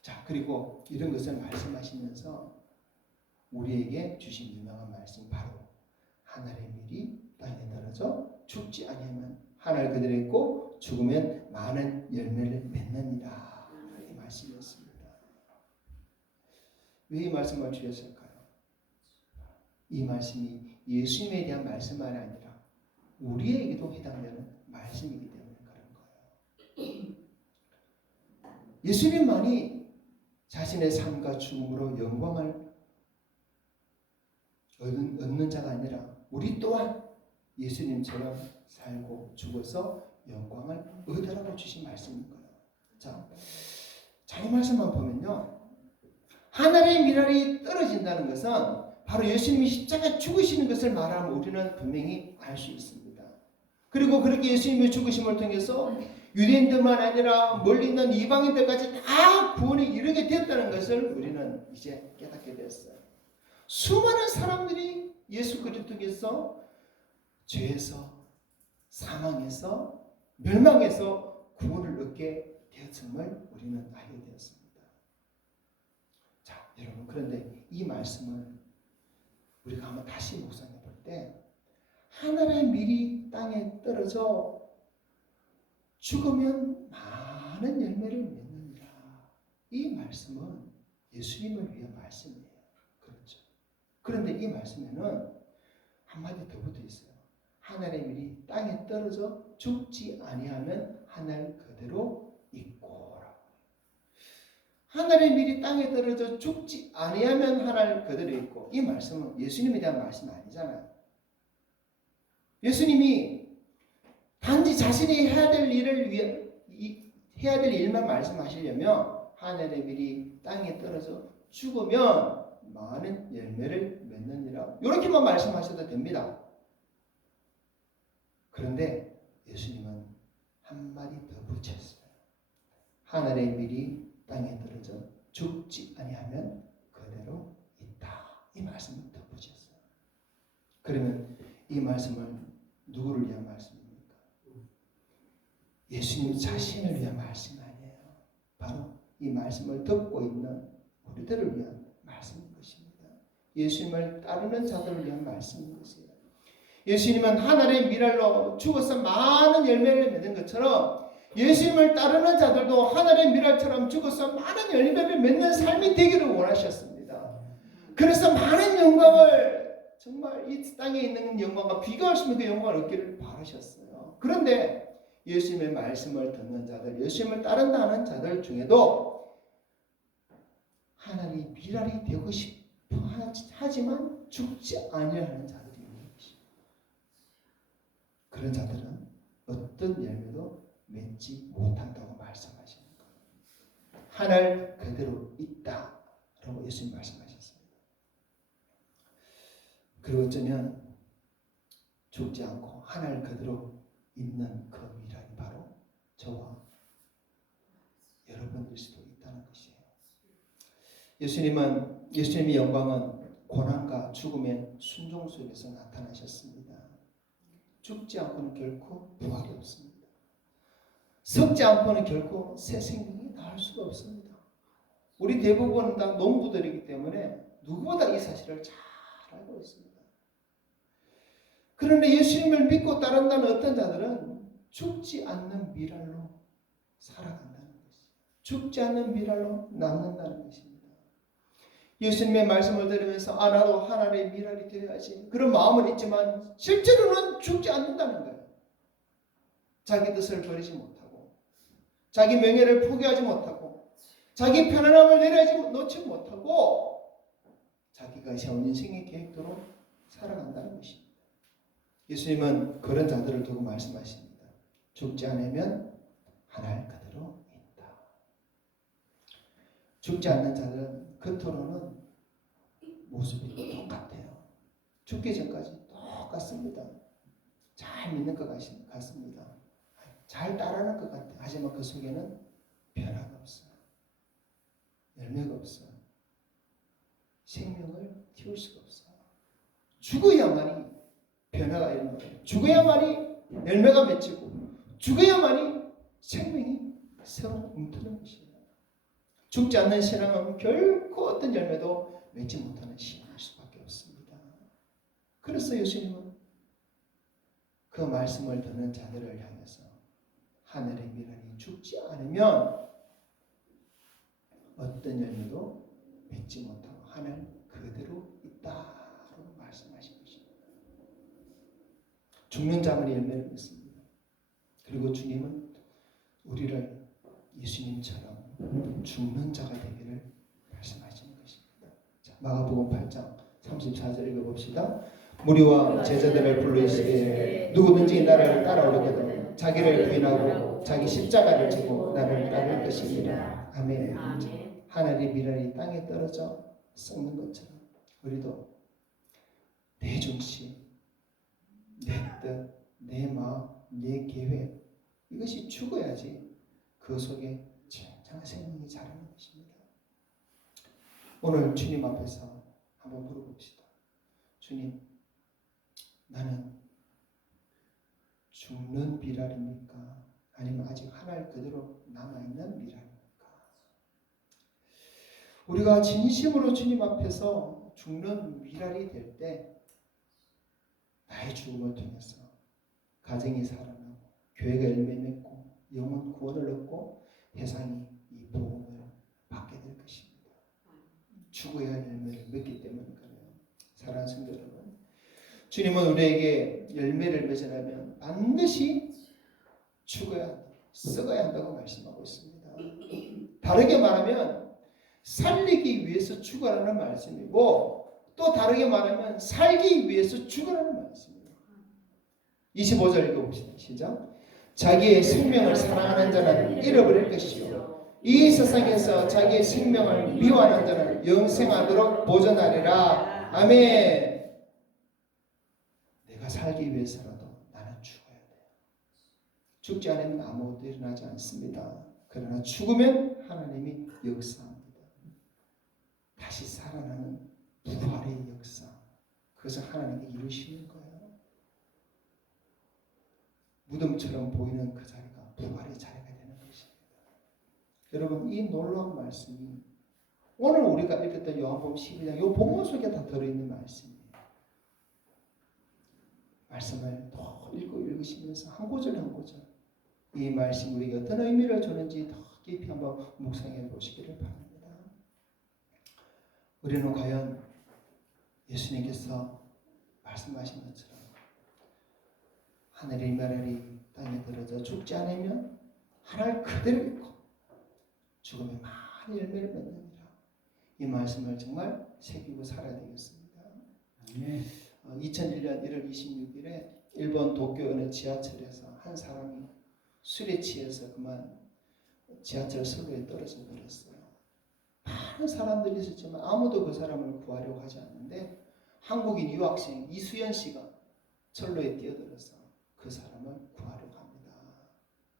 자, 그리고 이런 것을 말씀하시면서 우리에게 주신 유명한 말씀 바로 하늘의 밀이 땅에 떨어져 죽지 아니하면 하늘 그대로 있고 죽으면 많은 열매를 맺느니라. 이 말씀이었습니다. 왜 이 말씀을 주셨을까요? 이 말씀이 예수님에 대한 말씀만이 아니라 우리에게도 해당되는 말씀이기 때문에 그런 거예요. 예수님만이 자신의 삶과 죽음으로 영광을 얻는 자가 아니라 우리 또한 예수님처럼 살고 죽어서 영광을 얻으라고 주신 말씀인 거예요. 자, 이 말씀만 보면요. 하늘의 미랄이 떨어진다는 것은 바로 예수님이 십자가에 죽으시는 것을 말하면 우리는 분명히 알 수 있습니다. 그리고 그렇게 예수님의 죽으심을 통해서 유대인들만 아니라 멀리 있는 이방인들까지 다 구원에 이르게 됐다는 것을 우리는 이제 깨닫게 됐어요. 수많은 사람들이 예수 그리스도께서 죄에서 사망에서 멸망에서 구원을 얻게 되었음을 우리는 알게 되었습니다. 자, 여러분, 그런데 이 말씀을 우리가 한번 다시 묵상해 볼 때 하늘의 밀이 땅에 떨어져 죽으면 많은 열매를 맺느니라. 이 말씀은 예수님을 위한 말씀이에요. 그렇죠. 그런데 이 말씀에는 한마디 더 붙어 있어요. 하늘의 밀이 땅에 떨어져 죽지 아니하면 하늘 그대로 있고. 하늘의 밀이 땅에 떨어져 죽지 아니하면 하늘 그대로 있고. 이 말씀은 예수님에 대한 말씀이 아니잖아요. 예수님이 단지 자신이 해야 될 일을 위해 해야 될 일만 말씀하시려면 하늘의 밀이 땅에 떨어져 죽으면 많은 열매를 맺느니라. 이렇게만 말씀하셔도 됩니다. 그런데 예수님은 한마디 더 붙였어요. 하늘의 밀이 땅에 떨어져 죽지 아니하면 그대로 있다. 이 말씀을 더 붙였어요. 그러면 이 말씀은 누구를 위한 말씀입니까? 예수님 자신을 위한 말씀이 아니에요. 바로 이 말씀을 듣고 있는 우리들을 위한 말씀인 것입니다. 예수님을 따르는 자들을 위한 말씀인 것이에요. 예수님은 하늘의 미랄로 죽어서 많은 열매를 맺는 것처럼 예수님을 따르는 자들도 하늘의 미랄처럼 죽어서 많은 열매를 맺는 삶이 되기를 원하셨습니다. 그래서 많은 영광을 정말 이 땅에 있는 영광과 비교할 수 없는 그 영광을 얻기를 바라셨어요. 그런데 예수님의 말씀을 듣는 자들, 예수님을 따른다 하는 자들 중에도 하나님이 미랄이 되고 싶어 하지만 죽지 아니하는 자들이 있는 것입니다. 그런 자들은 어떤 열매도 맺지 못한다고 말씀하시는 거예요. 하늘 그대로 있다라고 예수님 말씀하셨습니다. 그리고 어쩌면 죽지 않고 하늘 그대로 있는 그 미랄이 바로 저와 여러분일 수도 있다는 것이에요. 예수님의 영광은 고난과 죽음의 순종 속에서 나타나셨습니다. 죽지 않고는 결코 부활이 없습니다. 썩지 않고는 결코 새 생명이 나올 수가 없습니다. 우리 대부분은 다 농부들이기 때문에 누구보다 이 사실을 잘 알고 있습니다. 그런데 예수님을 믿고 따른다는 어떤 자들은 죽지 않는 미랄로 살아간다는 것이죠. 죽지 않는 미랄로 남는다는 것입니다. 예수님의 말씀을 들으면서 나도 하나님의 미랄이 되어야지 그런 마음은 있지만 실제로는 죽지 않는다는 거예요. 자기 뜻을 버리지 못하고 자기 명예를 포기하지 못하고 자기 편안함을 놓지 못하고 자기가 세운 인생의 계획대로 살아간다는 것입니다. 예수님은 그런 자들을 두고 말씀하십니다. 죽지 않으면 하늘 그대로 있다. 죽지 않는 자들은 겉으로는 모습이 똑같아요. 죽기 전까지 똑같습니다. 잘 믿는 것 같습니다. 잘 따르는 것 같아요. 하지만 그 속에는 변화가 없어요. 열매가 없어요. 생명을 틔울 수가 없어요. 죽어야만이 변화가 일어나요. 죽어야만이 열매가 맺히고 죽어야만이 생명이 새로 움트는 것이에요. 죽지 않는 신앙은 결코 어떤 열매도 맺지 못하는 신앙일 수밖에 없습니다. 그래서 예수님은 그 말씀을 듣는 자들을 향해서 하늘의 미랄이 죽지 않으면 어떤 열매도 맺지 못하고 하늘 그대로 있다라고 말씀하신 것입니다. 죽는 자만이 열매를 맺습니다. 그리고 주님은 우리를 예수님처럼 죽는 자가 되기를 말씀하시는 것입니다. 자, 마가복음 8장 34절 읽어봅시다. 무리와 제자들을 불러이시되 누구든지 나를 따라오려거든 자기를 부인하고 자기 십자가를 지고 나를 따를 것이니라. 아멘. 하늘의 미랄이 땅에 떨어져 썩는 것처럼 우리도 내 중심, 내 뜻, 내 마음, 내 계획 이것이 죽어야지 그 속에 진정한 생명이 자라는 것입니다. 오늘 주님 앞에서 한번 물어봅시다. 주님, 나는 죽는 미랄입니까? 아니면 아직 하늘 그대로 남아있는 미랄입니까? 우리가 진심으로 주님 앞에서 죽는 미랄이 될 때 나의 죽음을 통해서 가정이 살아나고 교회가 열매 맺고 영혼 구원을 얻고 세상이 이 복음을 받게 될 것입니다. 죽어야 열매를 맺기 때문에 그래요. 사랑하는 성도 여러분, 주님은 우리에게 열매를 맺으려면 반드시 죽어야 한다, 썩어야 한다고 말씀하고 있습니다. 다르게 말하면 살리기 위해서 죽어라는 말씀이고 또 다르게 말하면 살기 위해서 죽어라는 말씀입니다. 25절 읽어봅시다. 시작. 자기의 생명을 사랑하는 자는 잃어버릴 것이요 이 세상에서 자기의 생명을 미워하는 자는 영생하도록 보존하리라. 아멘. 내가 살기 위해서라도 나는 죽어야 돼요. 죽지 않으면 아무것도 일어나지 않습니다. 그러나 죽으면 하나님이 역사합니다. 다시 살아나는 부활의 역사, 그것을 하나님이 이루시는 거예요. 무덤처럼 보이는 그 자리가 부활의 자리가 되는 것입니다. 여러분, 이 놀라운 말씀이 오늘 우리가 읽었던 요한복음 12장 이 본문 속에 다 들어있는 말씀이에요. 말씀을 더 읽으시면서 한 구절 한 구절 이 말씀이 우리에게 어떤 의미를 주는지 더 깊이 한번 묵상해 보시기를 바랍니다. 우리는 과연 예수님께서 말씀하신 것처럼 하늘의 미랄이 땅에 떨어져 죽지 않으면 하늘 그대로 있고 죽으면 많은 열매를 맺느니라. 이 말씀을 정말 새기고 살아야 되겠습니다. 2001년 1월 26일에 일본 도쿄 어느 지하철에서 한 사람이 술에 취해서 그만 지하철 선로에 떨어져 버렸어요. 많은 사람들이 있었지만 아무도 그 사람을 구하려고 하지 않는데 한국인 유학생 이수연 씨가 철로에 뛰어들어서 그 사람을 구하려고 합니다.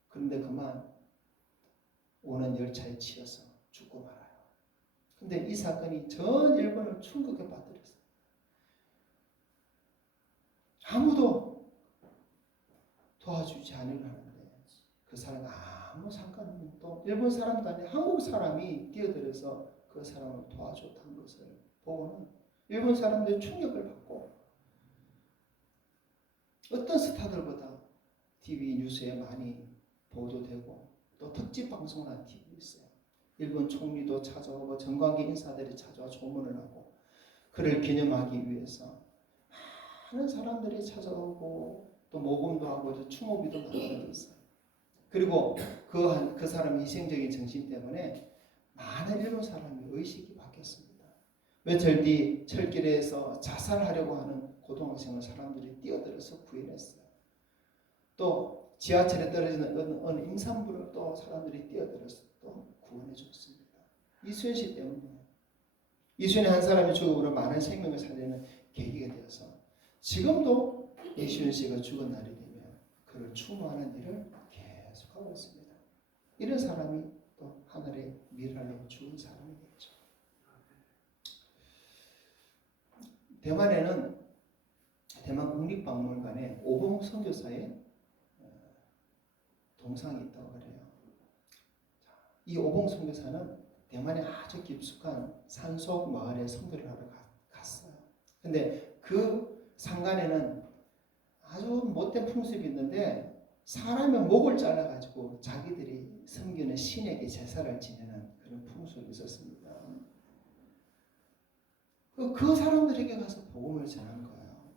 그런데 그만 오는 열차에 치여서 죽고 말아요. 근데 이 사건이 전 일본을 충격에 빠뜨렸어요. 아무도 도와주지 않으려 하는데 그 사람이 아무 상관없는 또 일본 사람도 아니라 한국 사람이 뛰어들어서 그 사람을 도와줬다는 것을 보고는 일본 사람들이 충격을 받고 어떤 스타들보다 TV 뉴스에 많이 보도되고 또 특집 방송을 한 TV 있어요. 일본 총리도 찾아오고 정관계 인사들이 찾아와 조문을 하고 그를 기념하기 위해서 많은 사람들이 찾아오고 또 모금도 하고 추모비도 만들어졌어요. 그리고 그 사람의 희생적인 정신 때문에 많은 일본 사람이 의식이 바뀌었습니다. 며칠 뒤 철길에서 자살하려고 하는 고등학생을 사람들이 뛰어들어서 구해냈어요. 또 지하철에 떨어지는 어느 임산부를 또 사람들이 뛰어들어서 또 구원해 줬습니다. 이수연 씨 때문에. 이순의 한 사람의 죽음으로 많은 생명을 살리는 계기가 되어서 지금도 이순 씨가 죽은 날이 되면 그를 추모하는 일을 계속하고 있습니다. 이런 사람이 또 하늘의 미랄로 죽은 사람이겠죠. 대만에는 대만 국립박물관에 오봉 선교사의 동상이 있다고 그래요. 이 오봉 선교사는 대만의 아주 깊숙한 산속 마을에 선교를 하러 갔어요. 근데 그 상간에는 아주 못된 풍습이 있는데 사람의 목을 잘라가지고 자기들이 섬기는 신에게 제사를 지내는 그런 풍습이 있었습니다. 그 사람들에게 가서 복음을 전한 거예요.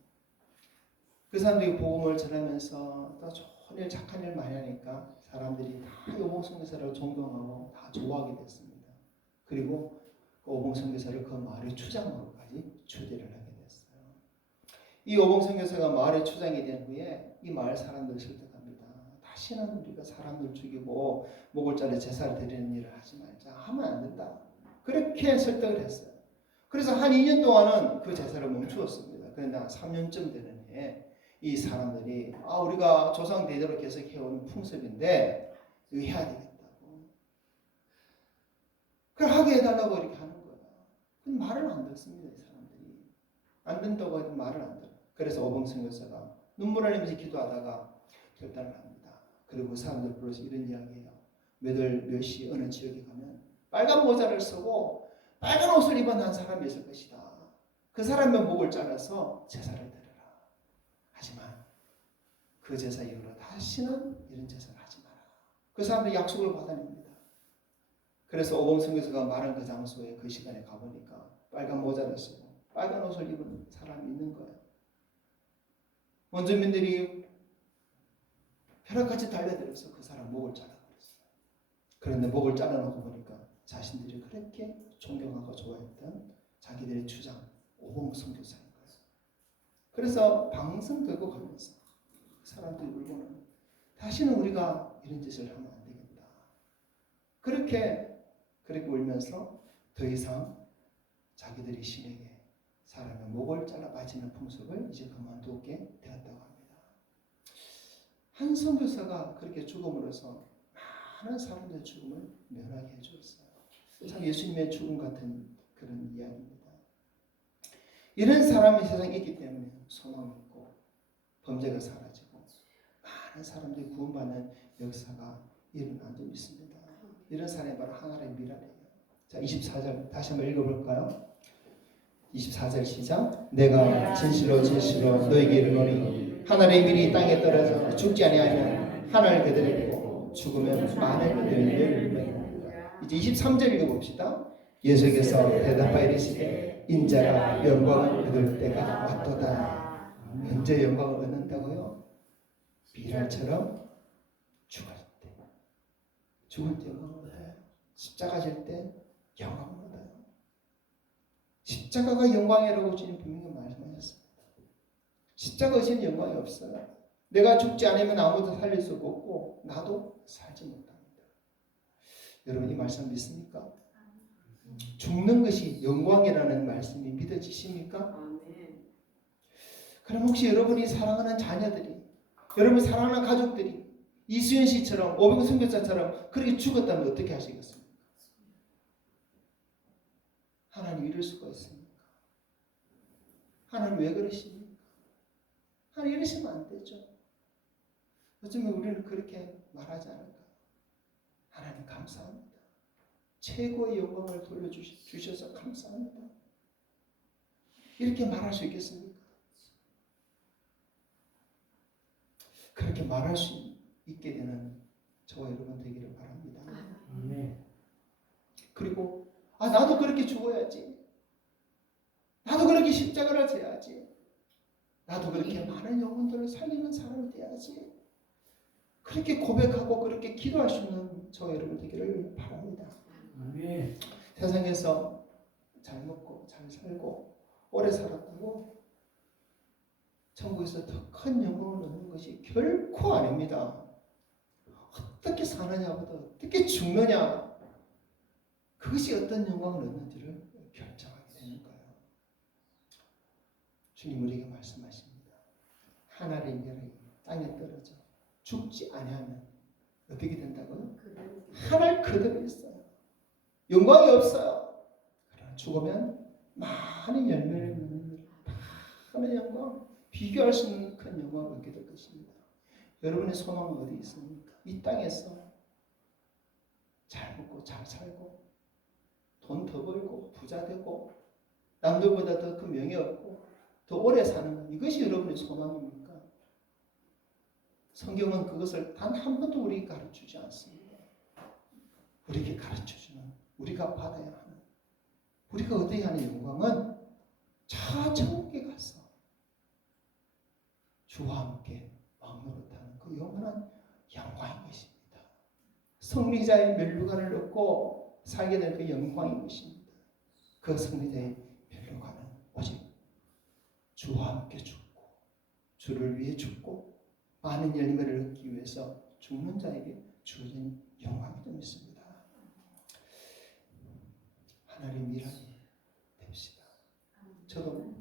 그 사람들이 복음을 전하면서 또 좋은 일, 착한 일 많이 하니까 사람들이 다 오봉 선교사를 존경하고 다 좋아하게 됐습니다. 그리고 그 오봉 선교사를 그 마을의 추장으로까지 초대를 하게 됐어요. 이 오봉 선교사가 마을의 추장이 된 후에 이 마을 사람들을 설득합니다. 다시는 우리가 사람들 죽이고 목을 잘라 제사를 드리는 일을 하지 말자. 하면 안 된다. 그렇게 설득을 했어요. 그래서 한 2년 동안은 그 제사를 멈추었습니다. 그런데 한 3년쯤 되는 해에 이 사람들이 우리가 조상 대대로 계속 해오는 풍습인데 이거 해야 되겠다고. 그걸 하게 해달라고 이렇게 하는 거예요. 근데 말을 안 듣습니다. 이 사람들이. 안 된다고 해도 말을 안 들어요. 그래서 오봉 선교사가 눈물 흘리면서 기도하다가 결단을 합니다. 그리고 사람들 불러서 이런 이야기해요. 몇 시 어느 지역에 가면 빨간 모자를 쓰고 빨간 옷을 입은 한 사람이 있을 것이다. 그 사람의 목을 잘라서 제사를 드려라. 하지만 그 제사 이후로 다시는 이런 제사를 하지 마라. 그 사람들이 약속을 받아냅니다. 그래서 오봉 선교사가 말한 그 장소에 그 시간에 가보니까 빨간 모자를 쓰고 빨간 옷을 입은 사람이 있는 거예요. 원주민들이 벼락같이 달려들어서 그 사람 목을 잘라버렸어요. 그런데 목을 잘라놓고 보니까 자신들이 그렇게 존경하고 좋아했던 자기들의 주장 오봉 선교사인 거예요. 그래서 방송 들고 가면서 사람들이 울고는 다시는 우리가 이런 짓을 하면 안 되겠다. 그렇게 울면서 더 이상 자기들이 신에게 사람의 목을 잘라 바치는 풍습을 이제 그만두게 되었다고 합니다. 한 선교사가 그렇게 죽음으로써 많은 사람들의 죽음을 면하게 해주었어요. 참 예수님의 죽음 같은 그런 이야기입니다. 이런 사람이 세상에 있기 때문에 소망이 있고 범죄가 사라지고 많은 사람들이 구원받는 역사가 일어나고 있습니다. 이런 사람이 바로 하나님의 미랄이에요. 자, 24절 다시 한번 읽어볼까요? 24절 시작. 내가 진실로 너에게 이르노니 하늘의 밀이 땅에 떨어져 죽지 아니하면 하늘 그대로 죽으면 많은 열매를 맺는다. 이제 23절 읽어봅시다. 예수께서 대답하여 이르시되 인자가 영광을 얻을 때가 왔도다. 언제 영광을 얻는다고요? 비랄처럼 죽을 때 영광을 얻어요. 십자가 질 때 영광을 얻어요. 십자가가 영광이라고 주님 분명히 말씀하셨습니다. 십자가 없이는 영광이 없어요. 내가 죽지 않으면 아무도 살릴 수가 없고 나도 살지 못합니다. 여러분 이 말씀 믿습니까? 죽는 것이 영광이라는 말씀이 믿어지십니까? 그럼 혹시 여러분이 사랑하는 자녀들이, 여러분 사랑하는 가족들이 이수연 씨처럼 오병 선교사처럼 그렇게 죽었다면 어떻게 하시겠습니까? 하나님 이럴 수가 있습니까? 하나님 왜 그러십니까? 하나님 이러시면 안 되죠. 어쩌면 우리는 그렇게 말하지 않을까? 하나님 감사합니다. 최고의 영광을 돌려주셔서 감사합니다. 이렇게 말할 수 있겠습니까? 그렇게 말할 수 있게 되는 저와 여러분 되기를 바랍니다. 그리고 나도 그렇게 죽어야지. 나도 그렇게 십자가를 져야지. 나도 그렇게 많은 영혼들을 살리는 사람이 돼야지. 그렇게 고백하고 그렇게 기도할 수 있는 저와 여러분 되기를 바랍니다. 세상에서 잘 먹고 잘 살고 오래 살았다고 천국에서 더 큰 영광을 얻는 것이 결코 아닙니다. 어떻게 사느냐보다 어떻게 죽느냐, 그것이 어떤 영광을 얻는지를 결정하게 주님 우리에게 말씀하십니다. 하나의 미랄이 땅에 떨어져 죽지 아니하면 어떻게 된다고요? 하늘 그대로 있어요. 영광이 없어요. 그러나 죽으면 많은 열매를 맺는 많은 영광, 비교할 수 없는 큰 영광을 얻게 될 것입니다. 여러분의 소망은 어디 있습니까? 이 땅에서 잘 먹고 잘 살고 돈 더 벌고 부자 되고 남들보다 더 큰 명예 얻고 더 오래 사는 것, 이것이 여러분의 소망입니까? 성경은 그것을 단 한 번도 우리에게 가르치지 않습니다. 우리에게 가르쳐주는, 우리가 받아야 하는, 우리가 얻어야 하는 영광은 저 천국에 가서 주와 함께 왕노릇하는 그 영원한 영광인 것입니다. 승리자의 면류관을 얻고 살게 될 그 영광인 것입니다. 그 승리자의 면류관은 오직 주와 함께 죽고 주를 위해 죽고 많은 열매를 얻기 위해서 죽는 자에게 주어진 영광이 좀 있습니다. 하나님 미랄이 됩시다. 저도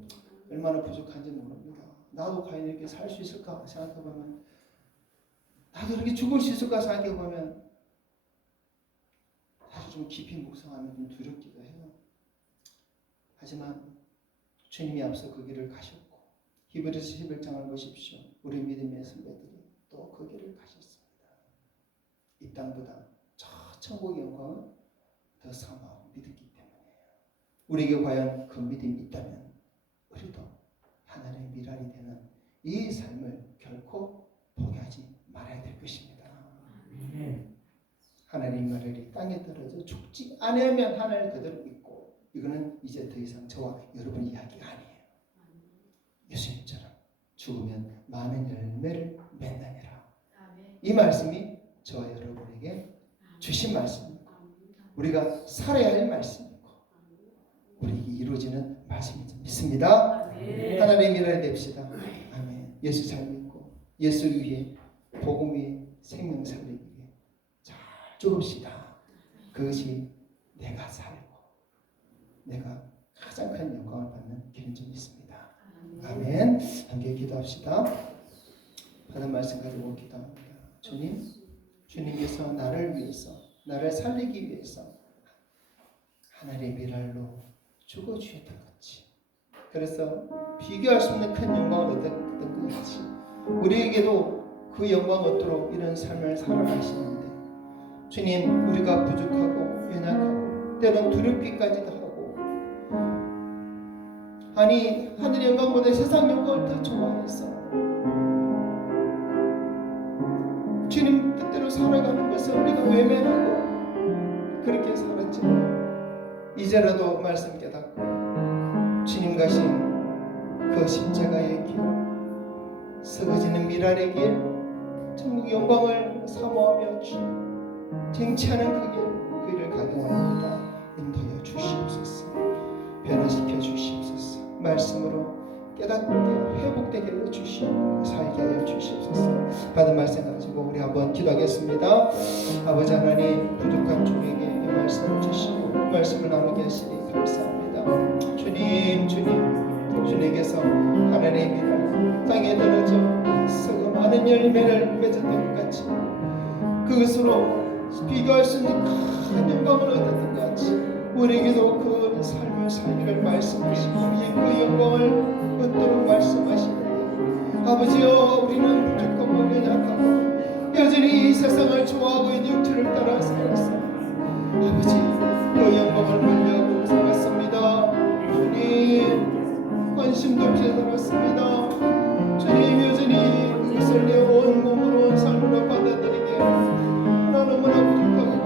얼마나 부족한지 모릅니다. 나도 과연 이렇게 살 수 있을까 생각해보면, 나도 이렇게 죽을 수 있을까 생각해보면 사실 좀 깊이 묵상하면 좀 두렵기도 해요. 하지만 주님이 앞서 그 길을 가셨고, 히브리서 11장을 보십시오. 우리 믿음의 선배들이 또 그 길을 가셨습니다. 이 땅보다 저 천국의 영광을 더 사모하고 믿었기 때문이에요. 우리에게 과연 그 믿음이 있다면 우리도 하나님의 미랄이 되는 이 삶을 결코 포기하지 말아야 될 것입니다. 하나님의 미랄이 땅에 떨어져 죽지 않으면 하늘 그대로 있고, 이거는 이제 더 이상 저와 여러분 이야기가 아니에요. 예수님처럼 죽으면 많은 열매를 맺느니라. 이 말씀이 저와 여러분에게 주신 말씀이고, 우리가 살아야 할 말씀이고, 우리에게 이루어지는 말씀인지 믿습니다. 하나님의 미랄이 됩시다. 아멘. 예수 잘 믿고 예수 위에, 복음 위에 생명 살리기 위해 잘 죽읍시다. 그것이 내가 살고 내가 가장 큰 영광을 받는 길인 줄 믿습니다. 아멘. 함께 기도합시다. 받은 말씀 가지고 기도합니다. 주님, 주님께서 나를 위해서, 나를 살리기 위해서 하나님의 미랄로 죽어주셨던 것이, 그래서 비교할 수 없는 큰 영광을 얻었던 것 같이 우리에게도 그 영광 얻도록 이런 삶을 살아가시는데, 주님, 우리가 부족하고 연약하고 때론 두렵기까지도 하고, 아니 하늘의 영광보다 세상 영광을 더 좋아해서 주님 뜻대로 살아가는 것을 우리가 외면하고 그렇게 살았지만, 이제라도 말씀 깨닫고 주님 가신 그 십자가의 길, 썩어지는 미랄의 길, 천국 영광을 사모하며 쟁취하는 그 길을 가기 원합니다. 인도하여 주시옵소서. 변화시켜 주시옵소서. 말씀으로 깨닫게 회복되게 하여 주시고 살게 하여 주시옵소서. 받은 말씀 가지고 우리 한번 기도하겠습니다. 아버지 하나님, 부족한 종에게 이 말씀을 주시고 말씀을 나누게 하시니 감사합니다. 주님, 주님께서 하나님의 미랄 땅에 떨어져 썩어 많은 열매를 맺었던 것 같이, 그것으로 비교할 수 있는 큰 영광을 얻었던 것 같이 우리에게도 그 삶을 살기를 말씀하시고 그 영광을 얻도록 말씀하시는데, 아버지여, 우리는 부족하고 연약하고 여전히 이 세상을 좋아하고 있는 육체를 따라 살았어. 아버지, 그 영광을 멀리하고 살았습니다. 주님, 관심도 없이 살았습니다. 주님, 여전히 그것을 내 온 몸으로 온 삶으로 받아들이게 너무나 부족하고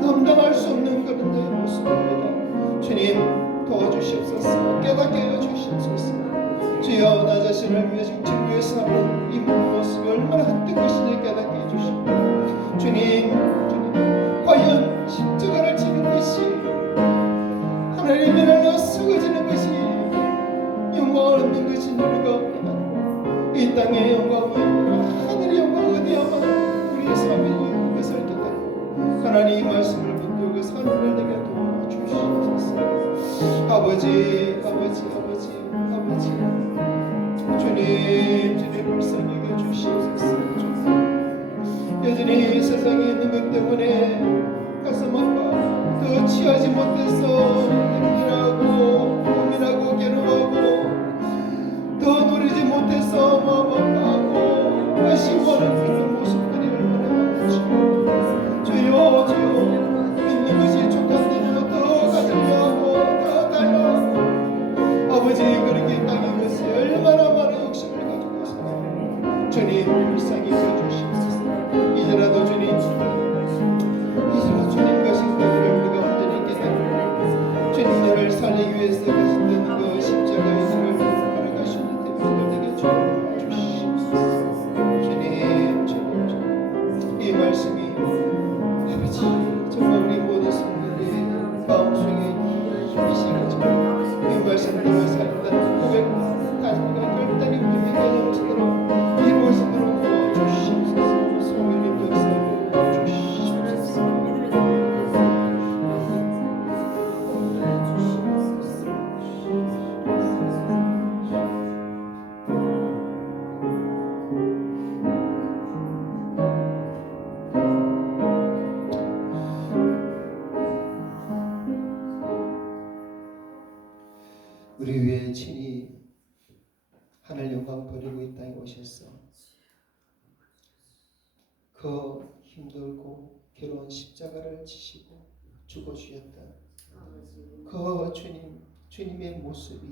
감당할 수 없는 그런 내 모습입니다. 주님, 도와주시옵소서. 깨닫게 하여 주시옵소서. 주여, 나 자신을 위해 주님 위해서 사는 이 모습이 얼마나 헛된 것인지 깨닫게 해주시고, 주님, 과연 십자가를 지는 것이 하나님의 나라가 썩어지는 것이 영광을 얻는 것인 줄 우리가 깨닫고, 이 땅의 영광은 하늘의 영광을 얻어야만 우리의 삶이 것을 깨닫고 하나님의 말씀을 붙들고 사는 날 되게 도와주시옵소서. 아버지, 주님, 주님 불쌍히 여겨 주시옵소서. 여전히 세상에 있는 것 때문에 가슴 아파 더 취하지 못해서 힘들어하고 고민하고 괴로워하고 더 누리지 못해서 마음 아파하고 아쉬워하는 그런 모습들이 얼마나 많은지 주여 주여 믿는 것이 족한데도 더 가지려 하고 더 달라하고 아버지 그렇게 땅에 것이 얼마나 많은 욕심을 가지고 있습니다. 주님 불쌍히 여겨주시옵소서. 이제라도 주님 주님 가신 것을 우리가 온전히 깨닫고 주님 나를 살리기 위해서 가신다는 그 십자가의 힘을 걸어가시는 대표들에게 주시옵소서. 주님 이 말씀이 아버지 정말 우리 모든 성도들의 마음속에 힘이 실어지고 이 말씀대로 살다는 고백 가슴과 결단이 우리에게 넘치도록 이루어지도록 도와주시옵소서. 성령님 역사를 주시옵소서. 우리 위에 친히 하늘 영광 버리고 이 땅에 오셨어. 그 힘들고 괴로운 십자가를 지시고 죽어주셨던 그 주님의 모습이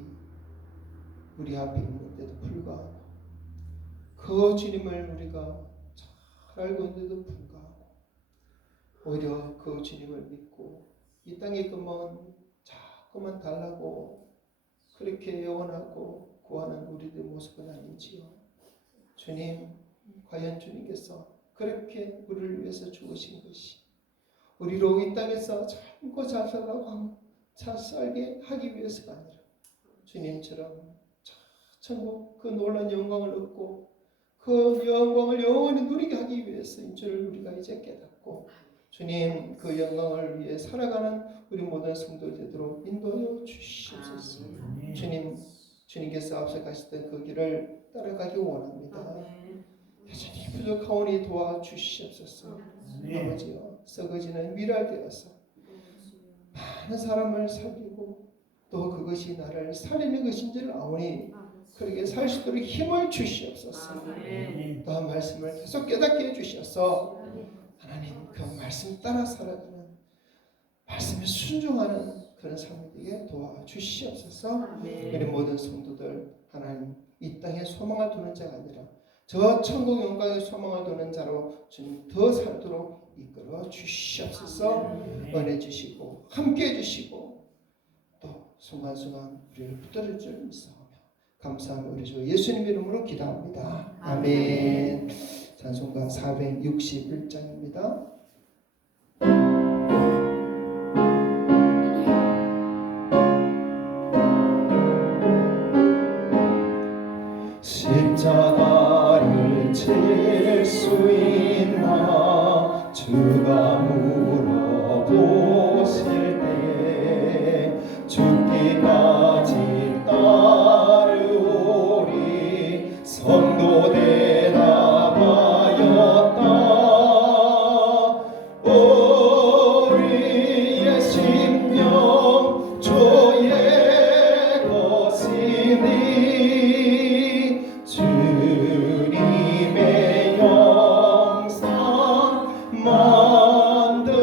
우리 앞에 있는데도 불구하고 그 주님을 우리가 잘 알고 있는데도 불구하고 오히려 그 주님을 믿고 이 땅에 자꾸만 달라고 그렇게 애원하고 구하는 우리들의 모습은 아닌지요. 주님, 과연 주님께서 그렇게 우리를 위해서 죽으신 것이 우리로 이 땅에서 젊고 잘 살라고 잘 살게 하기 위해서가 아니라 주님처럼 천국 그 놀라운 영광을 얻고 그 영광을 영원히 누리게 하기 위해서인 줄 우리가 이제 깨닫고 주님 그 영광을 위해 살아가는 우리 모든 성도들 되도록 인도하여 주시옵소서. 주님께서 앞서 가시던 그 길을 따라가기 원합니다. 여전히 부족하오니 도와주시옵소서. 아버지여 썩어지는 미랄되어서 많은 사람을 살리고 또 그것이 나를 살리는 것인 줄 아오니 그렇게 살 수 있도록 힘을 주시옵소서. 또한 말씀을 계속 깨닫게 해주셔서 하나님 그 말씀 따라 살아가는 말씀에 순종하는 그런 삶이 되게 도와주시옵소서. 우리 모든 성도들 하나님 이 땅에 소망을 두는 자가 아니라 저 천국 영광의 소망을 두는 자로 주님 더 살도록 이끌어 주시옵소서. 은혜 주시고 함께 해주시고 또 순간순간 우리를 붙들을 줄 믿사오며 감사하며 우리 주 예수님 이름으로 기도합니다. 아멘. 찬송가 461장입니다. 십자가를 칠 수 있나 주가 물어보실 때 죽기까지 따르오리 성도 대답하였다. 우리의 심령 주의 것이니 주님의 영상 만드소서.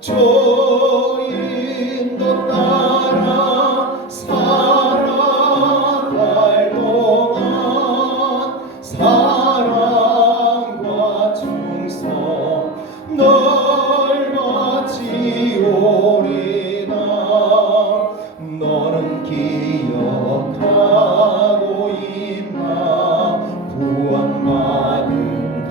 주인도 따라 살아갈 동안 사랑과 충성 널 바치오리다. 너는 기억하고 있나 구원받은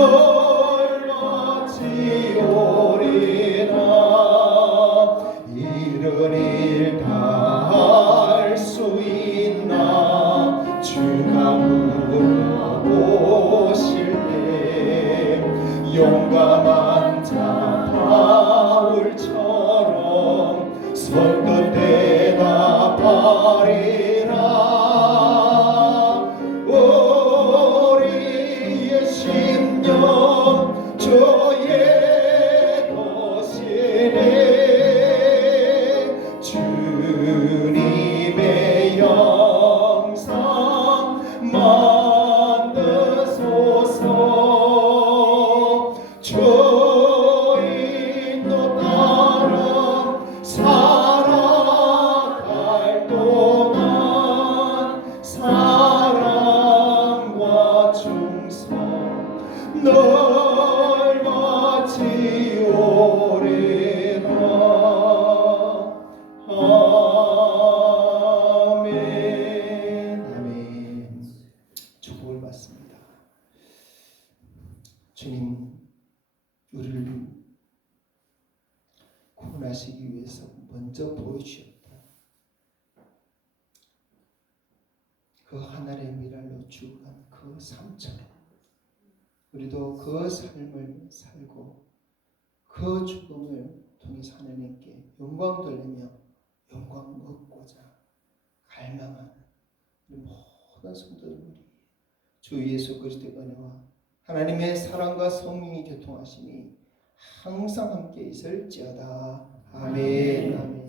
널 바치오리라. 이런 일 다 할 수 있나. 주가 물어보실 때 용감한 자 바울처럼 선뜻 대답하리라. 우리의 심령 주의 것이네. 주님의 영상 만드소서. 주인도 따라 살아갈 동안 사랑과 충성 널 바치오리라. 아멘. 아멘. 축복을 받습니다. 주님, 우리를 구원하시기 위해서 먼저 보여주셨다. 그 하늘의 미랄로 죽어간 그 삶처럼 우리도 그 삶을 살고 그 죽음을 통해서 하나님께 영광 돌리며 영광 얻고자 갈망하는 우리 모든 성도들이 주 예수 그리스도의 은혜와 하나님의 사랑과 성령이 교통하심이 항상 함께 있을지어다. 아멘. 아멘.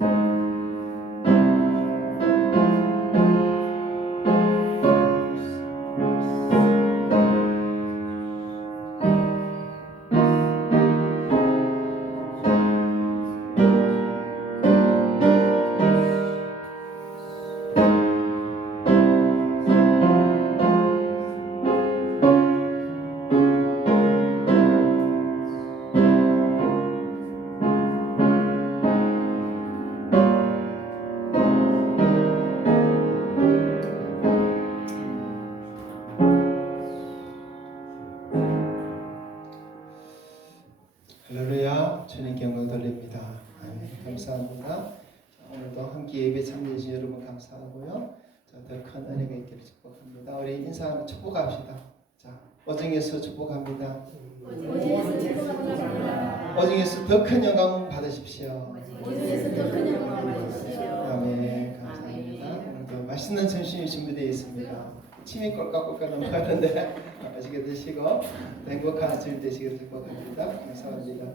할렐루야. 주님께 영광 돌립니다. 아멘. 감사합니다. 자, 오늘도 함께 예배 참여해주신 여러분 감사하고요. 더 큰 은혜가 있기를 축복합니다. 우리 인사하며 축복합시다. 자, 오정에서 축복합니다. 오정에서 더 큰 영광 받으십시오. 아멘. 감사합니다. 오늘도 맛있는 점심이 준비되어 있습니다. 침이 꼴깍꼴깍 넘어가는데 맛있게 드시고 행복한 아침 되시기를 축복합니다. 감사합니다.